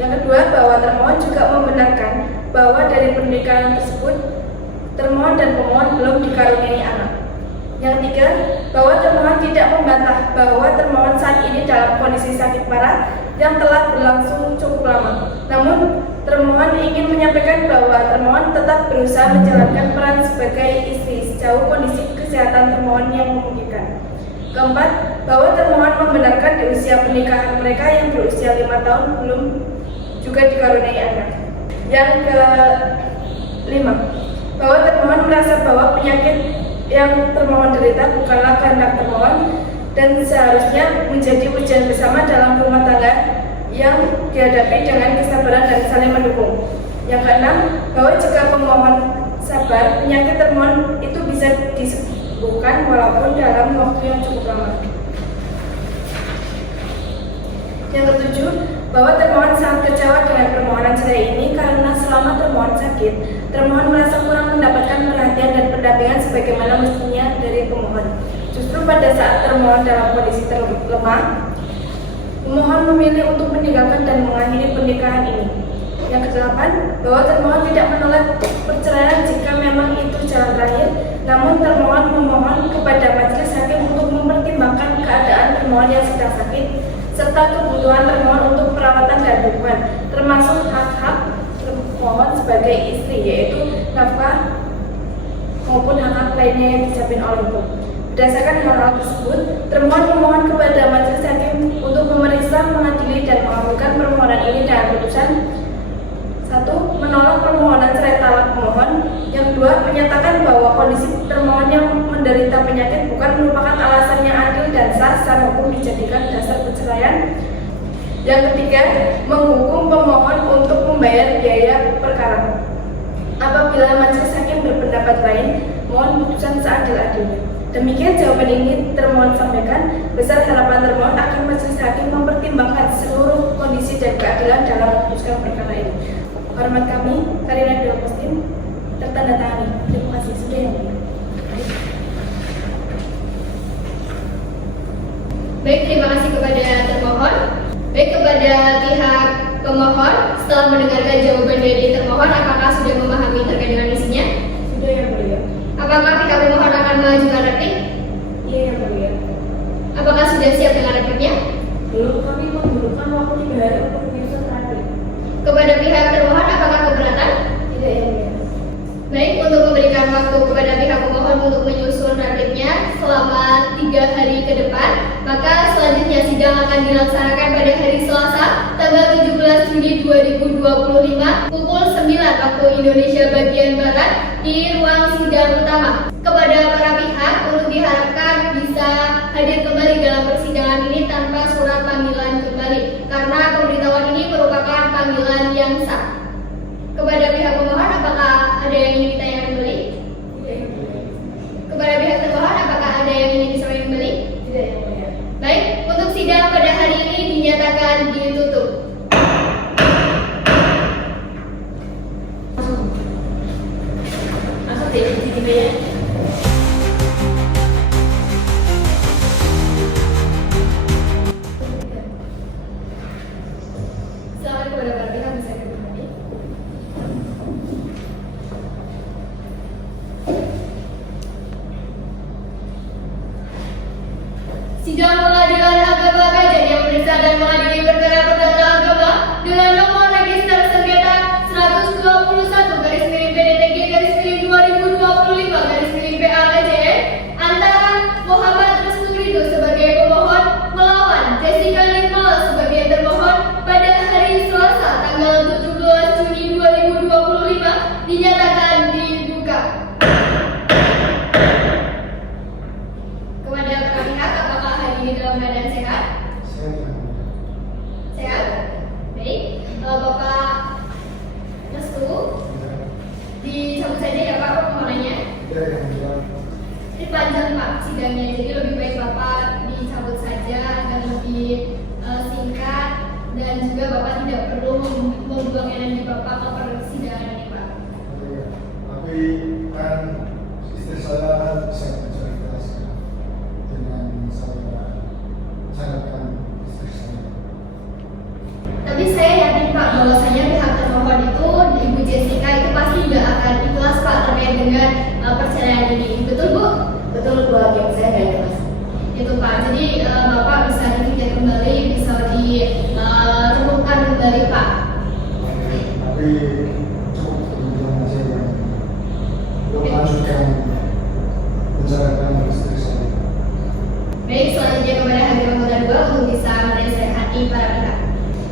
Yang kedua, bahwa termohon juga membenarkan bahwa dari pernikahan tersebut termohon dan pemohon belum dikaruniai anak. Yang ketiga, bahwa termohon tidak membantah bahwa termohon saat ini dalam kondisi sakit parah yang telah berlangsung cukup lama. Namun, termohon ingin menyampaikan bahwa termohon tetap berusaha menjalankan peran sebagai istri sejauh kondisi kesehatan termohon yang memungkinkan. Keempat, bahwa termohon membenarkan di usia pernikahan mereka yang berusia 5 tahun belum juga dikaruniai anak. Yang kelima, bahwa termohon merasa bahwa penyakit yang termohon derita bukanlah kehendak termohon dan seharusnya menjadi ujian bersama dalam rumah tangga yang dihadapi dengan kesabaran dan saling mendukung. Yang keenam, bahwa jika pemohon sabar, penyakit termohon itu bisa disembuhkan walaupun dalam waktu yang cukup lama. Yang ketujuh, bahwa termohon sangat kecewa dengan permohonan cerai ini karena selama termohon sakit, termohon merasa kurang mendapatkan perhatian dan pendampingan sebagaimana mestinya dari pemohon. Justru pada saat termohon dalam kondisi lemah, pemohon memilih untuk meninggalkan dan mengakhiri pernikahan ini. Yang kedelapan, bahwa termohon tidak menolak perceraian jika memang itu jalan terakhir, namun termohon memohon kepada majelis hakim untuk mempertimbangkan keadaan termohon yang sedang sakit serta kebutuhan termohon untuk perawatan dan dukungan, termasuk hak-hak termohon sebagai istri, yaitu nafkah maupun hak-hak lainnya yang dijamin oleh hukum. Berdasarkan hal-hal tersebut, termohon memohon kepada majelis hakim untuk memeriksa, mengadili, dan mengabulkan permohonan ini dengan putusan: 1. Menolak permohonan cerai talak pemohon. Yang kedua, menyatakan bahwa kondisi termohon yang menderita penyakit bukan merupakan alasan yang adil dan sah secara hukum dijadikan dasar perceraian. Yang ketiga, menghukum pemohon untuk membayar biaya perkara. Apabila majelis hakim berpendapat lain, mohon putusan seadil-adilnya. Demikian jawaban ini termohon sampaikan. Besar harapan termohon agar majelis hakim mempertimbangkan seluruh kondisi dan keadilan dalam memutuskan perkara ini. Hormat kami, Karina Dewa Postin, tertandatangani. Terima kasih sudah yang mulia. Baik, terima kasih kepada termohon. Baik, kepada pihak pemohon, setelah mendengarkan jawaban dari termohon, apakah sudah memahami terkait dengan isinya? Sudah yang mulia. Apakah pihak pemohon akan mengajukan replik? Iya yang mulia. Apakah sudah siap dengan repliknya? Belum, kami membutuhkan waktu 3 hari untuk menyusun replik. Kepada pihak termohon, apakah keberatan? Tidak yang mulia. Baik, untuk memberikan waktu kepada pihak pemohon untuk menyusun repliknya selama 3 hari ke depan, maka selanjutnya sidang akan dilaksanakan pada hari Selasa, tanggal 17 Juni 2025, pukul 9 waktu Indonesia bagian Barat di ruang sidang utama. Kepada para pihak untuk diharapkan bisa hadir kembali dalam persidangan ini tanpa surat panggilan kembali, karena pemberitahuan ini merupakan panggilan yang sah. Kepada pihak pemohon, apakah ada yang ingin ditanyakan kembali? Tidak yang mulia. Kepada pihak termohon, apakah ada yang ingin disampaikan kembali? Tidak yang mulia. Baik, untuk sidang pada hari ini dinyatakan ditutup. Masuk deh di sini ya. Selamat kepada para pihak bisa kembali. Sidang Pengadilan Agama Kajen yang memeriksa dan mengadili perkara perdata agama dengan nomor register sengketa 121/PDTG/2025/PAKJN antara Muhammad Restulido sebagai pemohon melawan Jessica Nirmala sebagai termohon pada hari Selasa tanggal 17 Juni 2025 dinyatakan dibuka. Kepada para pihak, apakah hari ini dalam keadaan sehat? jadi lebih baik Bapak dicabut saja agar lebih singkat dan juga Bapak tidak perlu membuang energi Bapak ke persidangan ini, Pak. Tapi kan istri saya kan bisa bercerita dengan saya sangatkan istri saya. Tapi saya yakin Pak bahwasanya pihak termohon itu Ibu Jessica itu pasti tidak akan ikhlas Pak terkait dengan perceraian ini. Betul Bu? Betul Bu Hakim, saya nggak ikhlas. Itu Pak. Jadi Bapak bisa dipikir kembali, bisa direnungkan kembali Pak. Tapi cukup kemudian aja yang melanjutkan menceraikan istri saya. Baik, selanjutnya kepada Hakim Anggota 2 untuk bisa menasehati para pihak.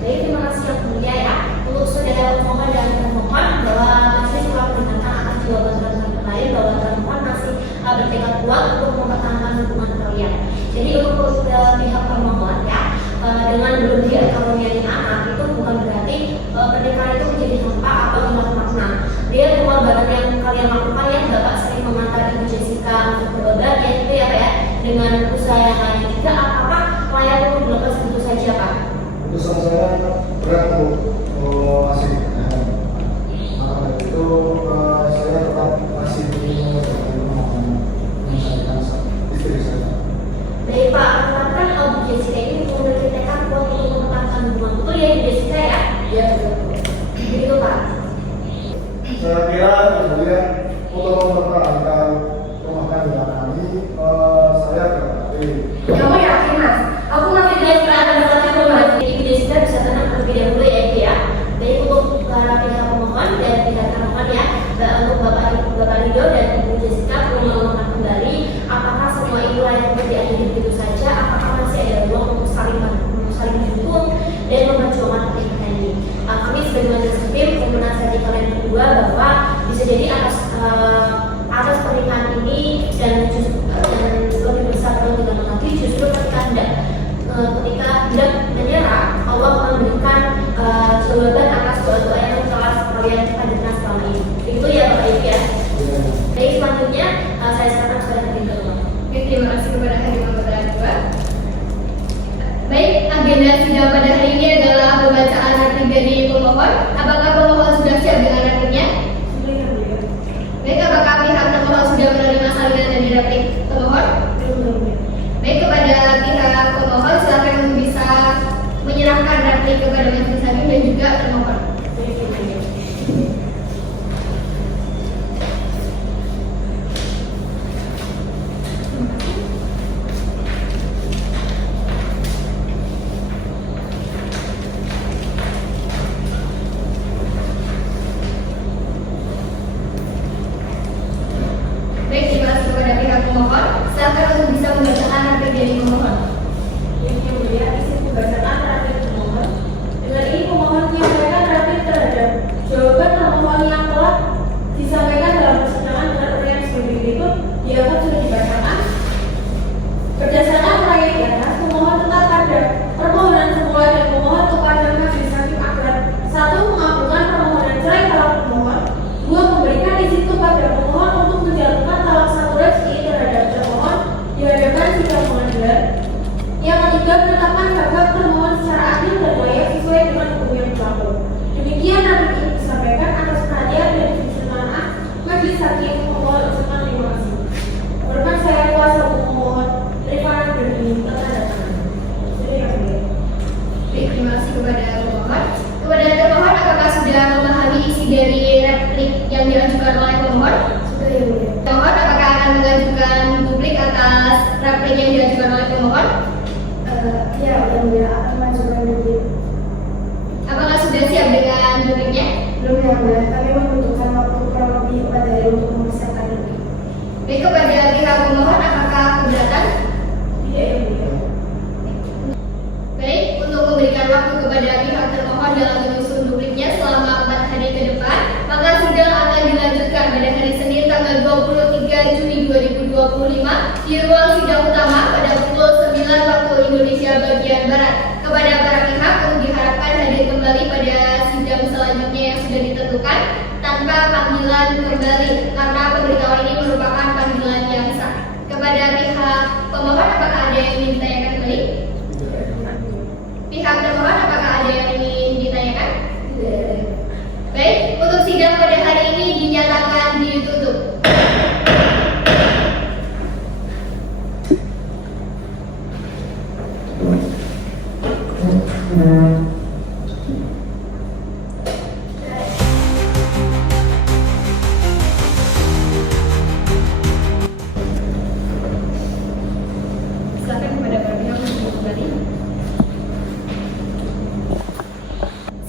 Baik, terima kasih yang mulia ya. Untuk saudara pemohon dan termohon bahwa majelis telah berdasarkan atas jawaban termohon lain bahwa termohon masih bertekad kuat untuk mempertahankan hubungan kalian. Jadi untuk pihak termohon ya, dengan belum dikaruniai anak itu bukan berarti pernikahan itu menjadi hampa atau hilang makna. Dia pengorbanan yang kalian lakukan ya, Bapak sering mengantar Ibu Jessica untuk berobat ya, itu ya Pak ya, dengan usaha yang lain juga, apakah layak untuk dilepas begitu saja Pak? Keputusan saya berat untuk masih maka dari itu saya tetap masih ingin menyelesaikan istri saya. Baik Pak, kan Bu Jessica ini memiliki tekad kuat untuk mempertahankan hubungan, betul ya Bu Jessica ya? Ya, betul. Begitu Pak. Saya kira kemudian untuk mempertahankan rumah tangga kami saya berarti Kamu yakin Mas? Aku masih Baik Pak, ada satu Mas. Jadi Bu Jessica bisa tenang terlebih dahulu ya Ibu ya. Baik untuk para pihak pemohon dan pihak termohon ya, untuk Bapak Ridho dan Ibu Jessica perlu mengumumkan kembali apakah semua itu layak untuk diakhiri begitu saja, apakah masih ada ruang untuk saling mendukung dan memperjuangkan pernikahan ini. Kami sebagai majelis hakim menasihati kalian berdua bahwa bisa jadi atas pernikahan ini dan lebih besar kalau tidak mengerti justru ketika hendak menyerah Allah memberikan jawaban atas doa-doa yang telah kalian hadirkan selama ini. Itu ya Bapak Ibu ya. Baik, selanjutnya saya serahkan kepada hakim kedua. Baik, terima kasih kepada Hakim Anggota 2. Baik, agenda sidang pada hari ini adalah pembacaan replik dari pemohon. Apakah pemohon sudah siap dengan repliknya? Baik, apakah pihak termohon sudah menerima salinan dari replik pemohon? Baik, kepada pihak pemohon silakan bisa menyerahkan replik kepada majelis hakim dan juga termohon. Baik, terima kasih kepada pihak pemohon. Silakan untuk bisa membacakan replik dari pemohon. Yang mulia, isi pembacaan replik pemohon. Dengan ini pemohon menyampaikan replik terhadap jawaban termohon yang telah disampaikan dalam persidangan dengan uraian sebagai berikut. Dianggap sudah dibacakan. Berdasarkan uraian di atas, pemohon tetap pada permohonan semula dan pemohon kepada majelis hakim agar 1. Mengabulkan permohonan cerai talak pemohon, 2. Memberikan izin kepada pemohon untuk menjalankan talak satu rezeki terhadap termohon di hadapan sidang pengadilan. Yang ketiga, menetapkan hak termohon secara adil dan layak sesuai dengan hukum yang berlaku. Demikian replik ini disampaikan atas perhatian dan kebersamaan majelis hakim. Pemohon ucapkan terima kasih. Hormat saya kuasa hukum pemohon Rifana Berdini tanda tangan. Jadi yang mulia. Baik, terima kasih kepada pemohon. Kepada termohon, apakah sudah memahami isi dari replik yang diajukan oleh pemohon? Sudah ya mulia. Pemohon, apakah akan mengajukan duplik atas replik yang diajukan oleh pemohon? Ya, yang mulia akan mengajukan duplik. Apakah sudah siap dengan dupliknya? Belum ya mulia, kami membutuhkan waktu kurang lebih 4 hari untuk mempersiapkan duplik. Baik, kepada pihak pemohon, apakah keberatan? Tidak ya mulia. Baik, untuk memberikan waktu kepada pihak termohon dalam menyusun dupliknya selama 4 hari ke depan, maka sidang akan dilanjutkan pada hari Senin tanggal 23 Juni 2025 di ruang sidang utama pada pukul 9 waktu Indonesia bagian Barat. Kepada para pihak untuk diharapkan hadir kembali pada sidang selanjutnya yang sudah ditentukan tanpa panggilan kembali karena pemberitahuan ini merupakan panggilan yang sah. Kepada pihak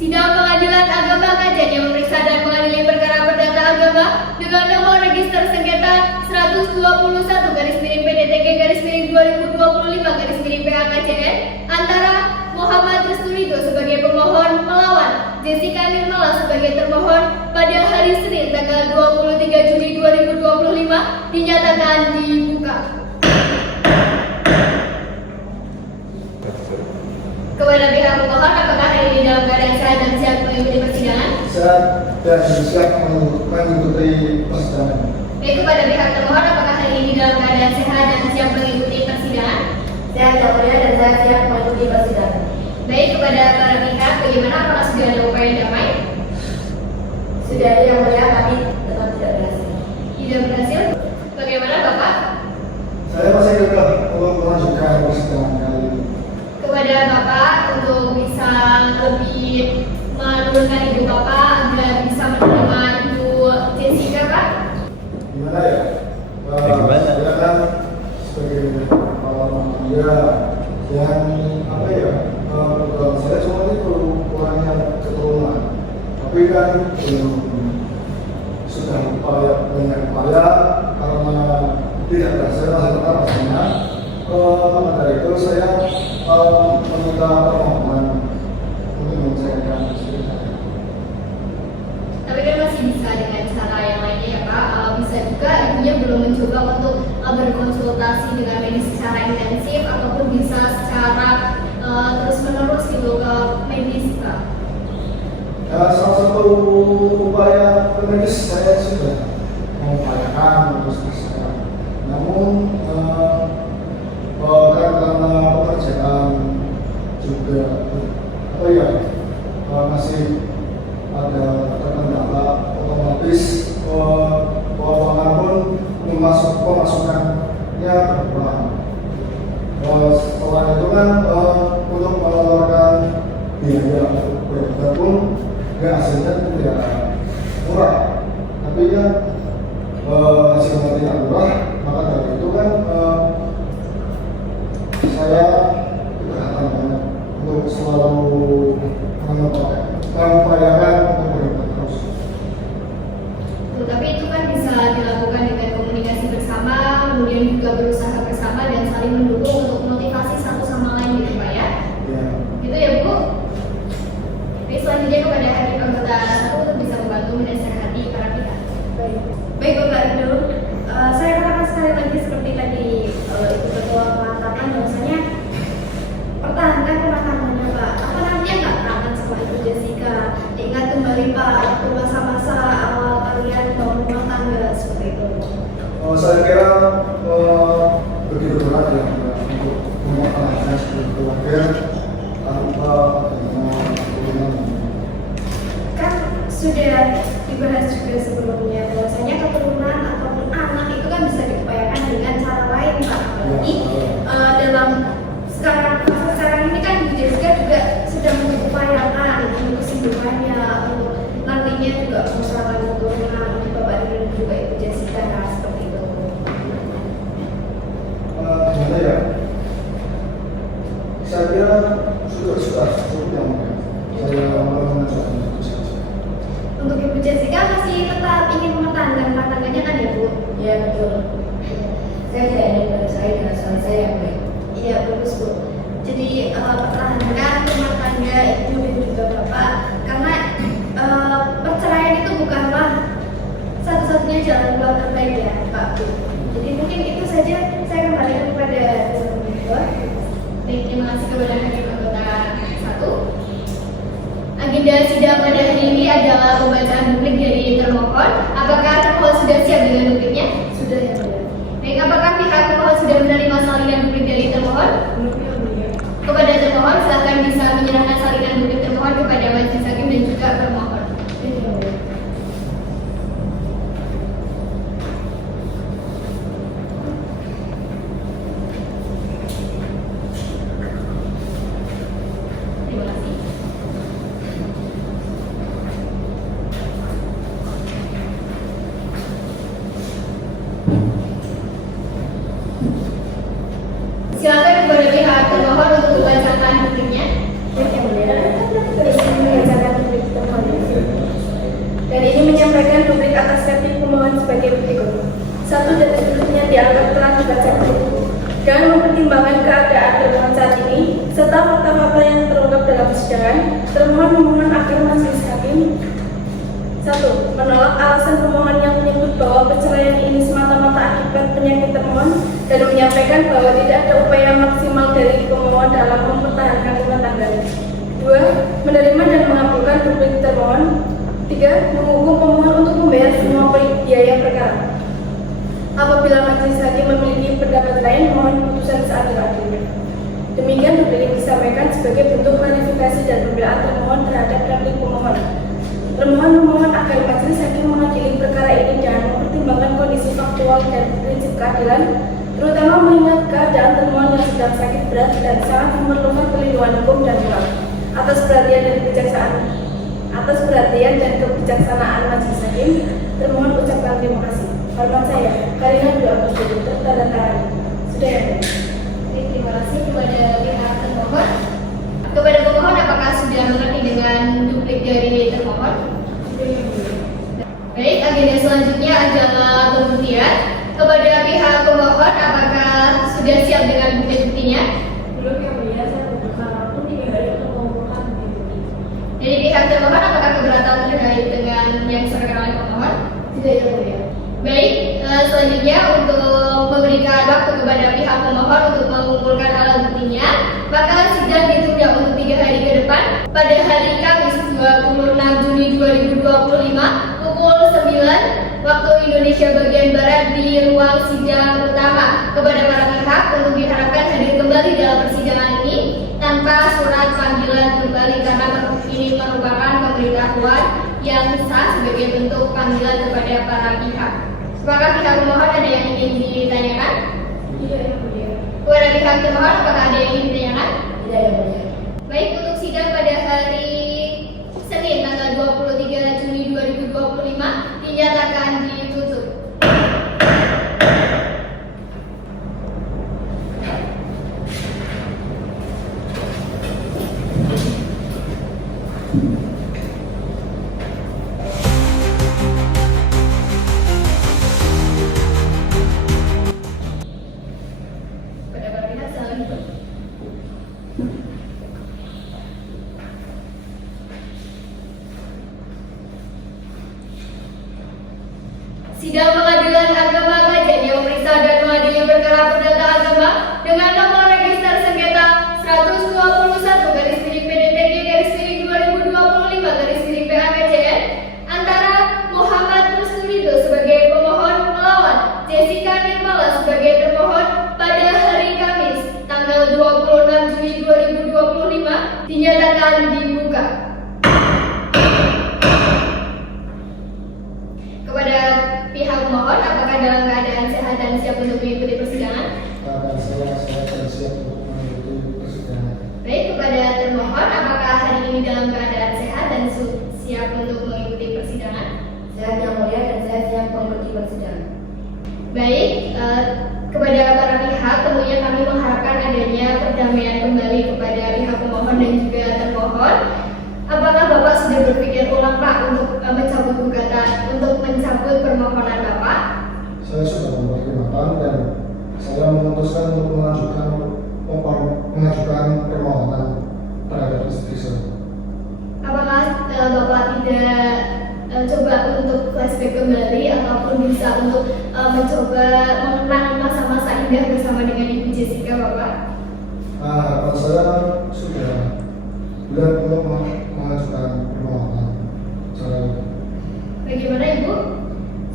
Sidang Pengadilan Agama Kajen yang memeriksa dan mengadili perkara perdata agama dengan nomor register sengketa 121-PDTG-2025-PAKJN antara Muhammad Resturido sebagai pemohon melawan Jessica Nirmala sebagai termohon pada hari Senin tanggal 23 Juni 2025 dinyatakan dibuka. Kepada pihak pemohon, apakah hari ini dalam keadaan sehat dan siap mengikuti persidangan? Sehat dan siap mengikuti persidangan. Baik, kepada pihak termohon, apakah hari ini dalam keadaan sehat dan siap mengikuti persidangan? Sehat yang mulia dan saya siap mengikuti persidangan. Baik, kepada para pihak, bagaimana, apakah sudah ada upaya damai? Sudah ada yang mulia tapi tetap tidak berhasil. Tidak berhasil? Bagaimana Bapak? Saya masih kekeh untuk melanjutkan persidangan kali ini. Kepada Bapak untuk bisa lebih menurunkan Ibu Bapak agar bisa menerima Ibu Jessica, Pak? Gimana ya? Saya kan sebagai kepala dia yang apa ya? Saya cuma itu kurangnya keturunan, tapi kan sudah banyak upaya karena tidak berhasil hasilnya pastinya. Maka dari itu saya meminta permohonan untuk mencairkan istri saya. Tapi kan masih bisa dengan cara yang lainnya ya Pak. Bisa juga ibunya belum mencoba untuk berkonsultasi dengan medis secara intensif ataupun bisa secara terus menerus gitu ke medis Pak. Ya, salah satu upaya medis saya sudah mengupayakan terus saya. Namun karena pekerjaan juga apa ya masih ada terkendala, otomatis keuangan pun pemasukannya berkurang. Setelah itu kan untuk mengeluarkan biaya berobat pun hasilnya tidak murah, tapi kan hasilnya tidak murah, maka dari itu kan saya keberatan banget untuk selalu mengupayakan untuk berobat terus. Tapi itu kan bisa dilakukan dengan komunikasi bersama, kemudian juga berusaha bersama dan saling mendukung untuk motivasi satu sama lain gitu Pak ya. Ya. Gitu ya Bu. Oke, selanjutnya kepada hakim anggota 1 untuk bisa membantu menasehati para pihak. Baik Bapak Ridho, saya katakan sekali lagi seperti tadi Ibu Ketua mengatakan bahwasanya pertahankan rumah tangganya Pak. Apa nantinya nggak akan sama Ibu Jessica? Ingat kembali Pak, waktu masa-masa awal kalian bangun rumah tangga seperti itu. Saya kira begitu berat ya untuk mempertahankan sebuah keluarga tanpa keturunan. Kan sudah dibahas juga sebelumnya bahwasanya keturunan ataupun anak itu kan bisa diupayakan dengan cara lain Pak. Apalagi dalam sekarang ini kan Ibu Jessica juga sedang mengupayakan untuk kesembuhannya, untuk nantinya juga pengusahaan keturunan untuk Bapak dan juga Ibu Jessica seperti itu. Gimana ya? Saya kira sudah cukup yang saya mengajarkan itu saja. Untuk Ibu Jessica masih tetap ingin mempertahankan rumah tangganya kan ya Bu? Ya betul. Saya tidak ingin bercerai dengan suami saya yang baik. Iya bagus Bu. Jadi pertahankan rumah tangga Ibu dan juga Bapak karena perceraian itu bukanlah satu-satunya jalan keluar terbaik ya Pak Bu. Jadi mungkin itu saja saya kembalikan kepada Ibu. Baik, terima kasih kepada hakim anggota 1. Agenda sidang pada hari ini adalah pembacaan duplik dari termohon. Apakah termohon sudah siap dengan dupliknya? Sudah ya Bu. Baik, apakah pihak termohon sudah menerima salinan duplik dari termohon? Kepada termohon, silakan bisa menyerahkan salinan duplik termohon kepada majelis hakim dan juga termohon. Terima kasih. Silakan kepada pihak termohon untuk membacakan dupliknya. Baik yang mulia, saya membacakan persidangan, termohon memohon agar majelis hakim 1. Menolak alasan pemohon yang menyebut bahwa perceraian ini semata-mata akibat penyakit termohon dan menyampaikan bahwa tidak ada upaya maksimal dari pemohon dalam mempertahankan rumah tangganya. 2. Menerima dan mengabulkan duplik termohon. 3. Menghukum pemohon untuk membayar semua biaya perkara. Apabila majelis hakim memiliki pendapat lain, mohon keputusan seadil-adilnya. Demikian duplik yang disampaikan sebagai bentuk klarifikasi dan pembelaan termohon terhadap replik pemohon. Termohon memohon agar majelis hakim mengadili perkara ini dengan mempertimbangkan kondisi faktual dan prinsip keadilan, terutama mengingat keadaan termohon yang sedang sakit berat dan sangat memerlukan perlindungan hukum dan moral. Atas perhatian dan kebijaksanaan majelis hakim, termohon ucapkan terima kasih. Hormat saya, Karina Dua Agustus, tanda tangan. Sudah ya, Bu? Terima kasih kepada pihak termohon. Kepada pemohon, apakah sudah mengerti dengan duplik dari termohon? Baik, agenda selanjutnya adalah pembuktian. Kepada pihak pemohon, apakah sudah siap dengan bukti-buktinya? Belum yang mulia, saya membuka waktu 3 hari untuk mengumpulkan bukti-bukti. Dari pihak termohon, apakah keberatan terkait dengan yang disampaikan oleh pemohon? Tidak ya, Bu ya? Baik, selanjutnya untuk memberikan waktu kepada pihak pemohon untuk mengumpulkan alat buktinya, maka sidang ditunda untuk 3 hari ke depan pada hari Kamis 26 Juni 2025 pukul 9 waktu Indonesia bagian Barat di ruang sidang utama. Kepada para pihak untuk diharapkan hadir kembali dalam persidangan ini tanpa surat panggilan kembali karena ini merupakan pemberitahuan yang sah sebagai bentuk panggilan kepada para pihak. Apakah pihak pemohon ada yang ingin ditanyakan? Tidak ya, Bu ya? Kepada pihak termohon, apakah ada yang ingin ditanyakan? Tidak ya, Bu ya? Baik, untuk sidang pada hari Senin tanggal 23 Juni 2025 dinyatakan ditutup. Pada para pihak selanjutnya. Sidang Pengadilan Agama Klajen yang memeriksa dan mengadili perkara perdata agama dengan nomor register sengketa 121 garis miring PDTG garis miring 2025 garis miring PAPCN antara Muhammad Rustulido sebagai pemohon melawan Jessica Nirmala sebagai termohon pada hari Kamis tanggal 26 Juni 2025 dinyatakan dibuka. Kepada pihak pemohon, apakah dalam keadaan sehat dan siap untuk mengikuti persidangan? Keadaan saya dan siap untuk mengikuti persidangan. Baik, kepada termohon, apakah hari ini dalam keadaan sehat dan siap untuk mengikuti persidangan? Sehat yang mulia dan saya siap mengikuti persidangan. Baik, kepada para pihak tentunya kami mengharapkan adanya perdamaian kembali kepada pihak pemohon dan juga termohon. Apakah Bapak sudah berpikir ulang Pak untuk mencabut gugatan, untuk mencabut permohonan Bapak? Saya sudah mempertimbangkan dan saya memutuskan untuk mengajukan permohonan terhadap istri saya. Apakah Bapak tidak coba untuk flashback kembali ataupun bisa untuk mencoba mengenang masa-masa indah bersama dengan Ibu Jessica, Bapak? Harapan saya sudah bulan untuk mengajukan permohonan cerai. Bagaimana Ibu?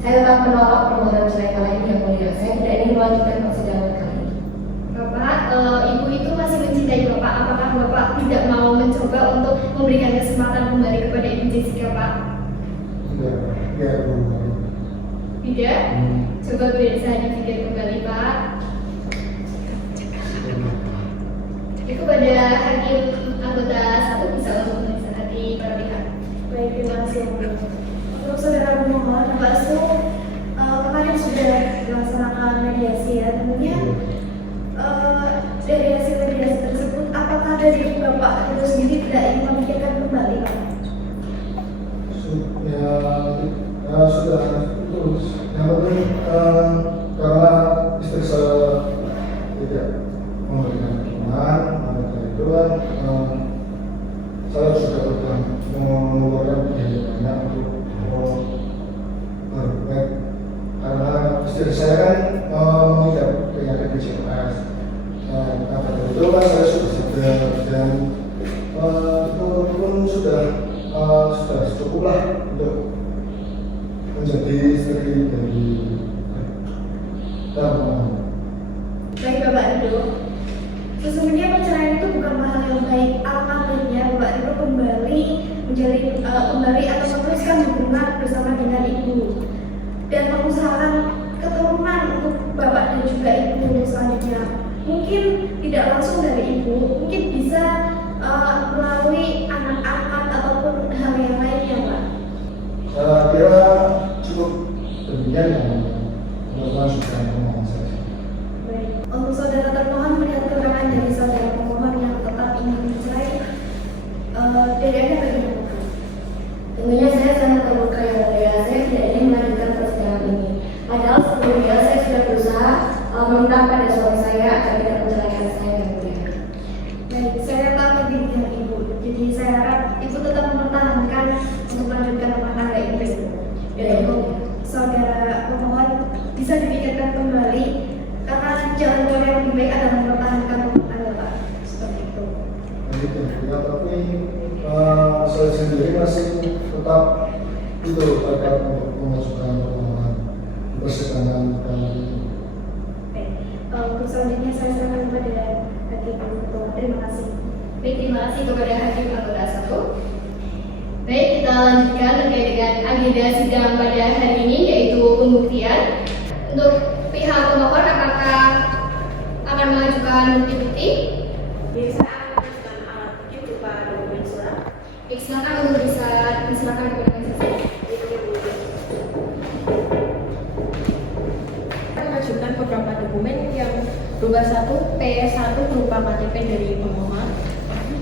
Saya tetap menolak permohonan cerai kali ini yang mulia. Saya tidak ingin melanjutkan persidangan kali ini. Bapak, Ibu itu masih mencintai Bapak. Apakah Bapak tidak mau mencoba untuk memberikan kesempatan kembali kepada Ibu Jessica, Pak? Tidak, belum. Tidak? Coba bisa dipikir kembali, Pak. Jadi kepada hakim anggota 1 bisa untuk menasihati para pihak. Baik, terima kasih yang mulia. Untuk saudara pemohon, Bawaslu kemarin sudah dilaksanakan mediasi ya, tentunya dari hasil mediasi tersebut, apakah dari Bapak itu sendiri tidak ingin memikirkan kembali, Pak? Sudah terus. Yang penting karena istri saya tidak memberikan dukungan, maka itu cukuplah untuk menjadi istri dari pemohon. Baik Bapak Ridho, sesungguhnya perceraian itu bukan hal yang baik. Alangkah baiknya Bapak Ridho kembali menjalin kembali atau meneruskan hubungan bersama dengan Ibu dan mengusahakan keturunan untuk Bapak dan juga Ibu selanjutnya. Mungkin tidak langsung dari Ibu, mungkin bisa melalui anak-anak ataupun hal yang lainnya, Pak. Saya kira cukup demikian yang untuk melanjutkan pemohon saya. Baik. Untuk saudara termohon melihat keterangan dari saudara pemohon yang tetap ingin bercerai, dari Anda bagaimana? Tentunya saya sangat terluka ya mulia. Saya tidak ingin melanjutkan persidangan ini. Padahal sebelumnya saya sudah berusaha meminta pada suami saya agar tidak menceraikan saya ya mulia. Baik, saya tahu lebih dengan Ibu. Jadi saya harap Ibu tetap mempertahankan untuk melanjutkan rumah tangga ini. Dan untuk saudara pemohon bisa dipikirkan kembali karena jalan keluar yang lebih baik adalah mempertahankan rumah tangga, Pak. Seperti itu. Begitu. Ya, tapi saya sendiri masih tetap itu terkait untuk mengajukan permohonan di persidangan kali ini. Baik, untuk selanjutnya saya serahkan kepada Hakim Ketua. Terima kasih. Baik, terima kasih kepada Hakim Anggota 1. Baik, kita lanjutkan terkait dengan agenda sidang pada hari ini, yaitu pembuktian. Untuk pihak pemohon, apakah akan mengajukan bukti-bukti? Biasa mengajukan alat bukti berupa dokumen surat. Baik, silakan untuk bisa diserahkan kepada majelis. Mengajukan beberapa dokumen yang berupa satu P1 berupa KTP dari pemohon,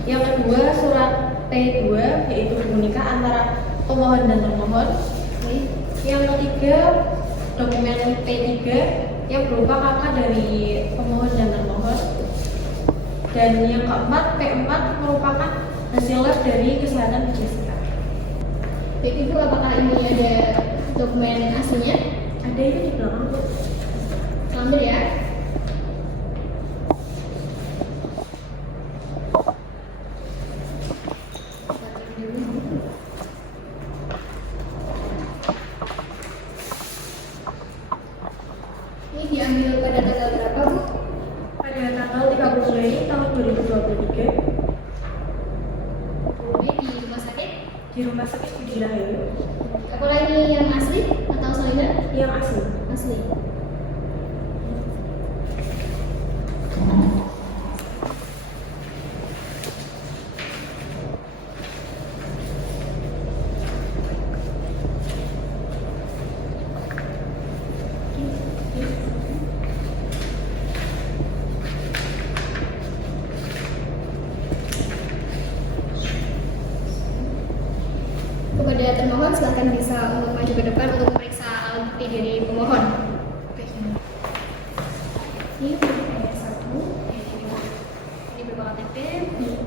yang kedua surat P2 yaitu buku nikah antara pemohon dan termohon, yang ketiga dokumen P3 yang berupa kakak dari pemohon dan termohon, dan yang keempat P4 merupakan hasil lab dari kesehatan Jessica. Baik, Ibu, apakah ini ada dokumen aslinya? Ada itu di belakang, Bu. Ambil ya. Ini diambil pada tanggal berapa, Bu? Pada tanggal 30 Mei tahun 2023 Ini di rumah sakit. di Rumah Sakit Budi Rahayu Apakah ini yang asli atau salinan? yang asli. Asli. Kepada termohon, silakan bisa untuk maju ke depan untuk memeriksa alat bukti dari pemohon. Ini P1, ini berupa KTP,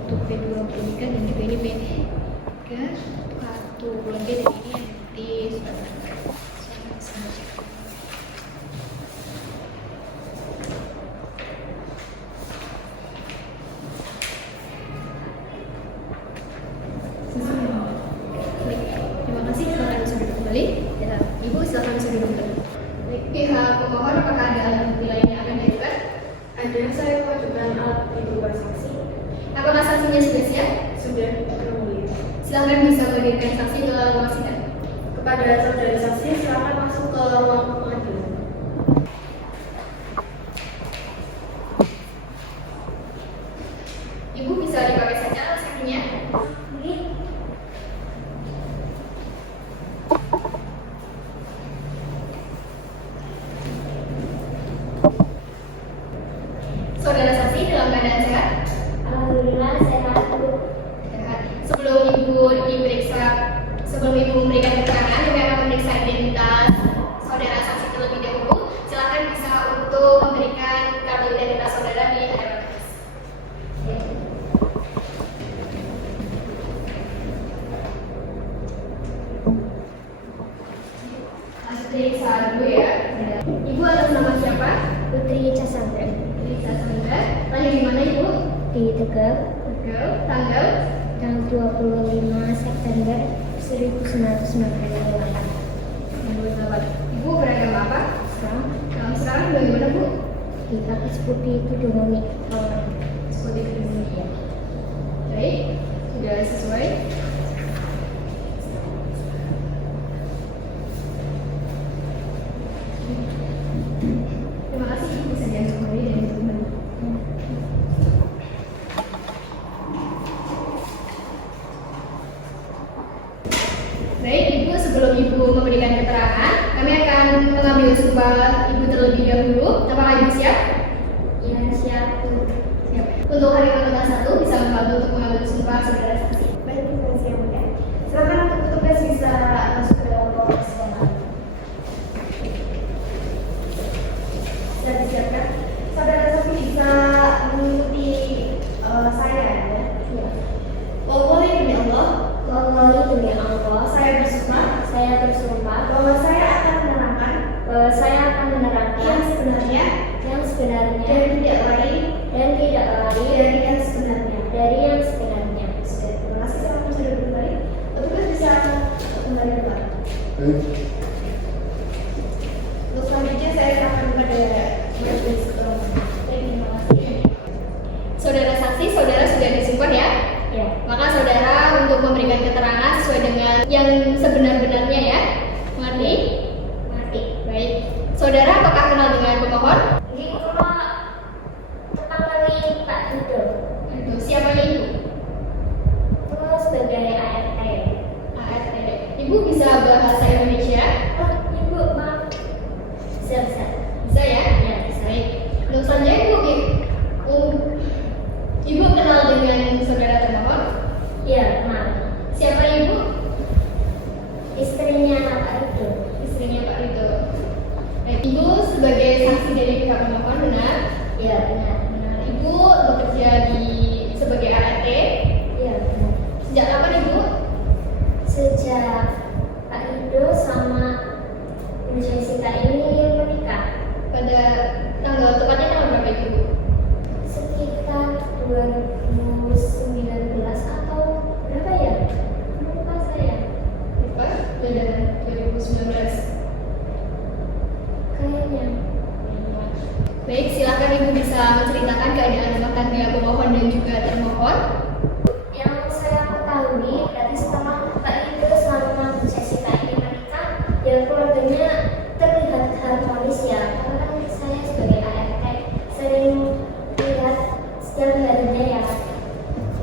untuk P2 pendidikan dan juga ini P3 kartu keluarga, dan ini yang bukti surat nikah. Silakan bisa baca. Baik, terima kasih. Silakan bisa duduk kembali. Ya, Ibu silakan bisa duduk kembali. Baik, pihak pemohon, apakah ada alat bukti lain yang akan diajukan? Ada, saya mengajukan alat bukti berupa saksi. Apakah saksinya sudah siap? Sudah, Yang Mulia. Silakan bisa menghadirkan saksi ke ruang sidang. Kepada saudara saksi, silakan masuk ke ruang pengadilan. Ibu bisa dipakai saja alat saksinya. Saudara saksi dalam keadaan sehat? Alhamdulillah sehat, Bu. Sehat. Sebelum Ibu memberikan keterangan, kami akan memeriksa identitas saudara saksi terlebih dahulu. Silakan bisa untuk memberikan kartu identitas saudara di hadapan majelis. Langsung periksa dulu ya. Ibu atas nama siapa? Putri Casandra Lisa Sandra. Lahir di mana, Ibu? di Tegal Tegal. Tanggal tanggal 25 September 1998. Ibu beragama apa? Sekarang Kalau sekarang bagaimana Bu? di kaki seperti itu dulu nih. Seperti ini ya. Baik, sudah sesuai. Terima kasih Ibu bisa diambil kembali dan teman. Baik, Ibu, sebelum Ibu memberikan keterangan, kami akan mengambil sumpah Ibu terlebih dahulu. Apakah Ibu siap? Ya, siap. Siap. Untuk hari ke-1 bisa membantu untuk mengambil sumpah saudara saksi. Baik, terima kasih yang mulia. Silakan untuk petugas bisa masuk ke dalam ruang persidangan. Sudah disiapkan. Saudara saksi bisa mengikuti saya ya. Wallahi demi Allah, Wallahi demi Allah, saya bersumpah saya bersumpah bahwa saya akan menerangkan bahwa saya akan menerangkan yang sebenarnya yang sebenarnya dan tidak lain dan tidak lain dari yang sebenarnya. dari yang sebenarnya. Terima kasih, silakan sudah kembali. Petugas bisa kembali kembali. Baik. Untuk selanjutnya saya akan kepada majelis kehormatan. Baik, terima kasih. Saudara saksi, saudara sudah disumpah ya? Ya, Maka saudara untuk memberikan keterangan sesuai dengan yang sebenar-benarnya ya. Mengerti? mati. Baik. Saudara apakah kenal dengan pemohon? Ini cuma tentang kali Pak Dudo. Itu siapanya Ibu? Terus sebagai ART. ART. Ibu bisa bahasa Indonesia? Oh, Ibu, maaf. Bisa. Bisa ya? Ya, bisa. Baik. Untuk selanjutnya Ibu kenal dengan saudara termohon? Iya, maaf. Siapa Ibu? Istrinya Pak Dudo. Istrinya Pak Rito. Baik, Ibu sebagai saksi dari pihak pemohon benar? Iya, benar. Benar. Ibu bekerja sebagai ART. Iya, benar. Sejak kapan Ibu? Sejak Pak Dudo sama Bu Jessica ini menikah Pada tanggal tepatnya tanggal berapa Ibu? sekitar 2019 atau berapa ya? Lupa saya. Lupa? Sudah 2019. Kayaknya. Baik, silakan Ibu bisa menceritakan keadaan rumah tangga pemohon dan juga termohon. Yang saya ketahui berarti setelah Pak Dudo sama Bu Jessica ini menikah, ya keluarganya terlihat harmonis ya. Karena kan saya sebagai ART sering lihat setiap harinya ya.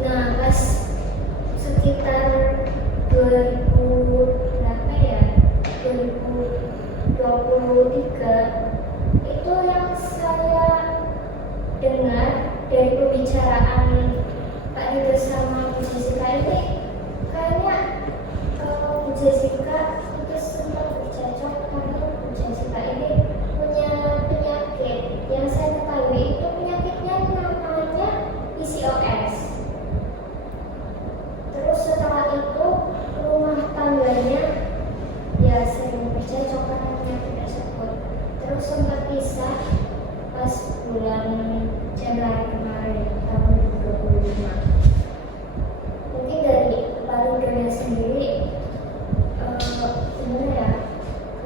Nah, pas sekitar 2000 berapa ya? 2023 itu yang saya dengar dari pembicaraan Pak Dudo sama Bu Jessica ini kayaknya Bu Jessica itu sempat bercocok karena Bu Jessica ini punya penyakit yang saya ketahui itu penyakitnya namanya PCOS. Terus setelah itu rumah tangganya ya sering bercocok karena penyakit tersebut. Terus sempat pisah pas bulan Januari kemarin tahun 2025. Mungkin dari Pak Dudonya sendiri gimana ya,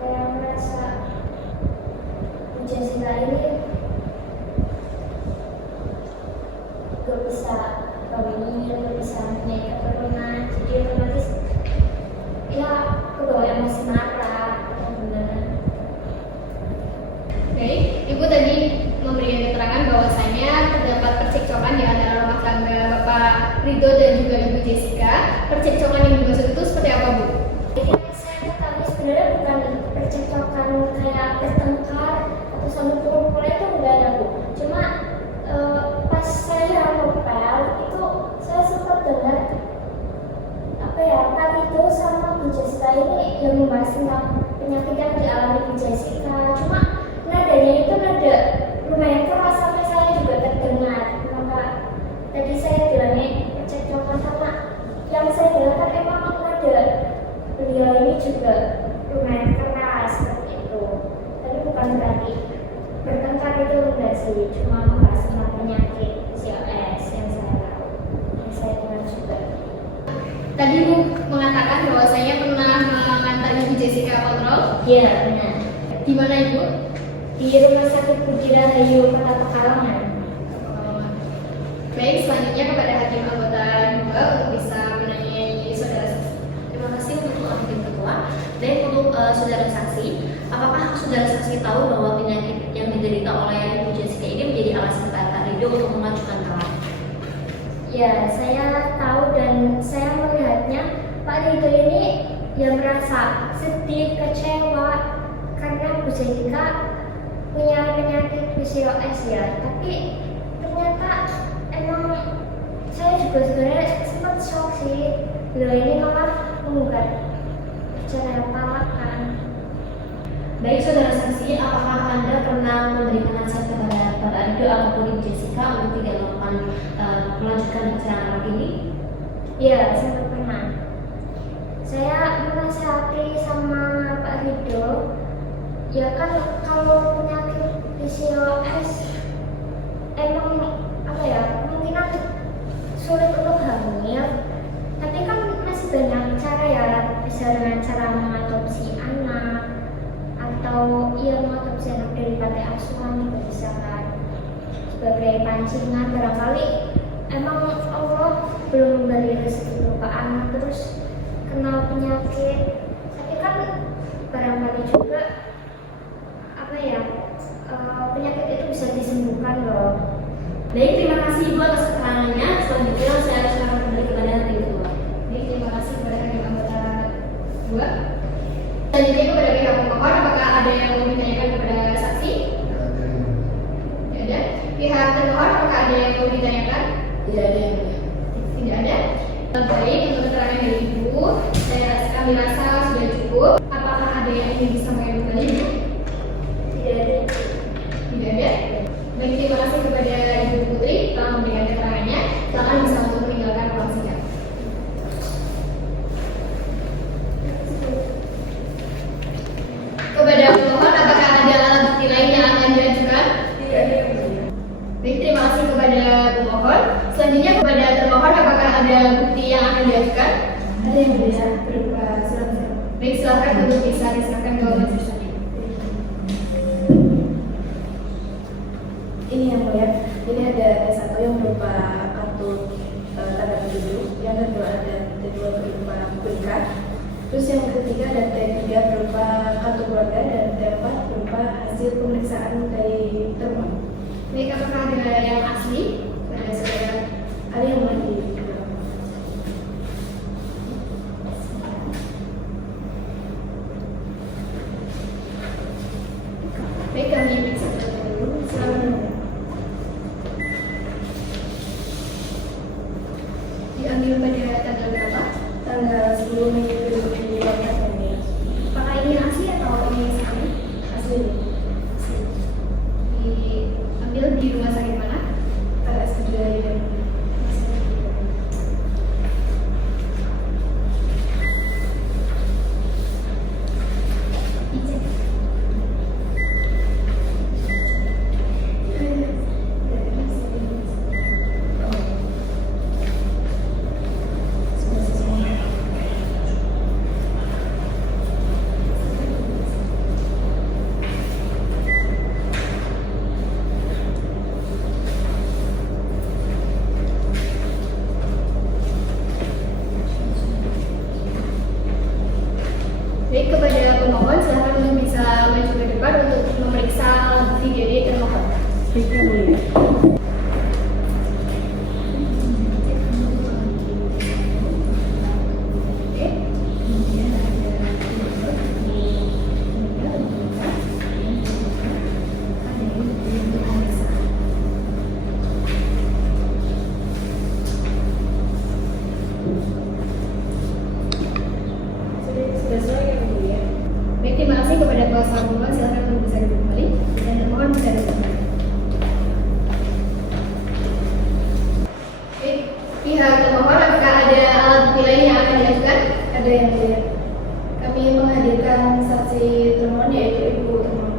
kayak merasa Bu Jessica ini gak bisa kawinin, gak bisa naik keturunan, jadi otomatis ya kebawa emosi marah atau gimana. Baik, Ibu tadi memberikan keterangan bahwasanya terdapat percekcokan di antara rumah tangga Bapak Rito dan juga Ibu Jessica. Percekcokan yang dimaksud itu seperti apa Bu? Yang saya ketahui sebenarnya bukan percekcokan kayak bertengkar atau sampai pukul-pukul itu enggak ada Bu. Cuma pas saya ngopel itu saya sempat dengar apa ya, Pak itu sama Bu Jessica ini yang membahas tentang penyakit yang dialami Bu Jessica. Cuma nadanya itu nada lumayan keras sampai saya juga terdengar. Maka tadi saya bilangnya percekcokan karena yang saya dengar kan emang nada beliau ini juga lumayan keras seperti itu. Tapi bukan berarti bertengkar itu enggak sih, cuma membahas tentang penyakit PCOS yang saya tahu, yang saya dengar juga. Tadi Ibu mengatakan bahwasanya Iya, benar. Di mana Ibu? Di Rumah Sakit Puji Rahayu Kota Pekalongan. Baik, selanjutnya kepada hakim anggota 2 untuk bisa menanyai saudara saksi. Terima kasih untuk hakim ketua. Dan untuk saudara saksi, apakah saudara saksi tahu bahwa penyakit yang diderita oleh Ibu Jessica ini menjadi alasan Pak Rido untuk mengajukan talak? Ya, saya tahu dan saya melihatnya Pak Rido ini ya merasa sedih, kecewa karena Bu Jessica punya penyakit PCOS ya. Tapi ternyata emang saya juga sebenarnya sempat shock sih. Beliau ini malah menggugat perceraian talak kan. Baik saudara saksi, apakah Anda pernah memberikan nasihat kepada Pak Rido ataupun Ibu Jessica untuk tidak melakukan melanjutkan perceraian talak ini? Iya, saya pernah. Saya menasihati sama Pak Rido, ya kan kalau penyakit PCOS emang apa ya, kemungkinan sulit untuk hamil, tapi kan masih banyak cara ya, bisa dengan cara mengadopsi anak atau ya mengadopsi anak dari panti asuhan juga bisa kan, sebagai pancingan. Barangkali emang Allah belum memberi rezeki berupa anak terus kena penyakit, tapi kan barangkali juga apa ya, penyakit itu bisa disembuhkan loh. Baik, terima kasih Ibu atas keterangannya. Selanjutnya saya serahkan kembali kepada hakim ketua. Baik, terima kasih kepada hakim anggota 2. Selanjutnya kepada pihak pemohon, apakah ada yang mau ditanyakan kepada saksi? Tidak ada. Pihak termohon, apakah ada yang mau ditanyakan? Tidak ada yang mulia. Tidak ada. Baik, untuk keterangan dari Ibu, kami rasa sudah cukup. Apakah ada yang ingin disampaikan kembali Ibu? Tidak ada. Tidak ada. Baik, terima kasih kepada Ibu Putri telah memberikan keterangannya. Silakan bisa untuk meninggalkan ruang sidang. Kepada pemohon, apakah ada alat bukti lain yang akan diajukan? Tidak ada yang mulia. Baik, terima kasih kepada pemohon. Selanjutnya kepada termohon, apakah ada bukti yang akan diajukan? Ada yang mulia berupa surat. Baik, silakan untuk bisa diserahkan ke majelis hakim. Ini yang mulia, ini ada satu yang berupa kartu tanda penduduk, yang kedua ada kedua berupa berkat, terus yang ketiga ada T3 berupa kartu keluarga, dan T4 berupa hasil pemeriksaan dari termohon. Baik, apakah ada yang asli pada saudara? Ada yang lagi. Baik, kami periksa terlebih dulu. Silakan. Diambil pada tanggal berapa? Tanggal 10 Mei 2015 ini. Apakah ini asli atau ini asli? Asli. Diambil di rumah sakit mana? RS Kediri dan Dicek. Baik, kepada pemohon silakan untuk bisa maju ke depan untuk memeriksa alat bukti dari termohon. Baik yang mulia. Oke. Kemudian ada Sudah selesai yang mulia. baik, terima kasih kepada kuasa pemohon. Silakan untuk bisa duduk kembali dan termohon bisa duduk kembali. Baik, pihak termohon, apakah ada alat bukti lain yang akan diajukan? Ada yang mulia. Kami menghadirkan saksi termohon yaitu Ibu termohon.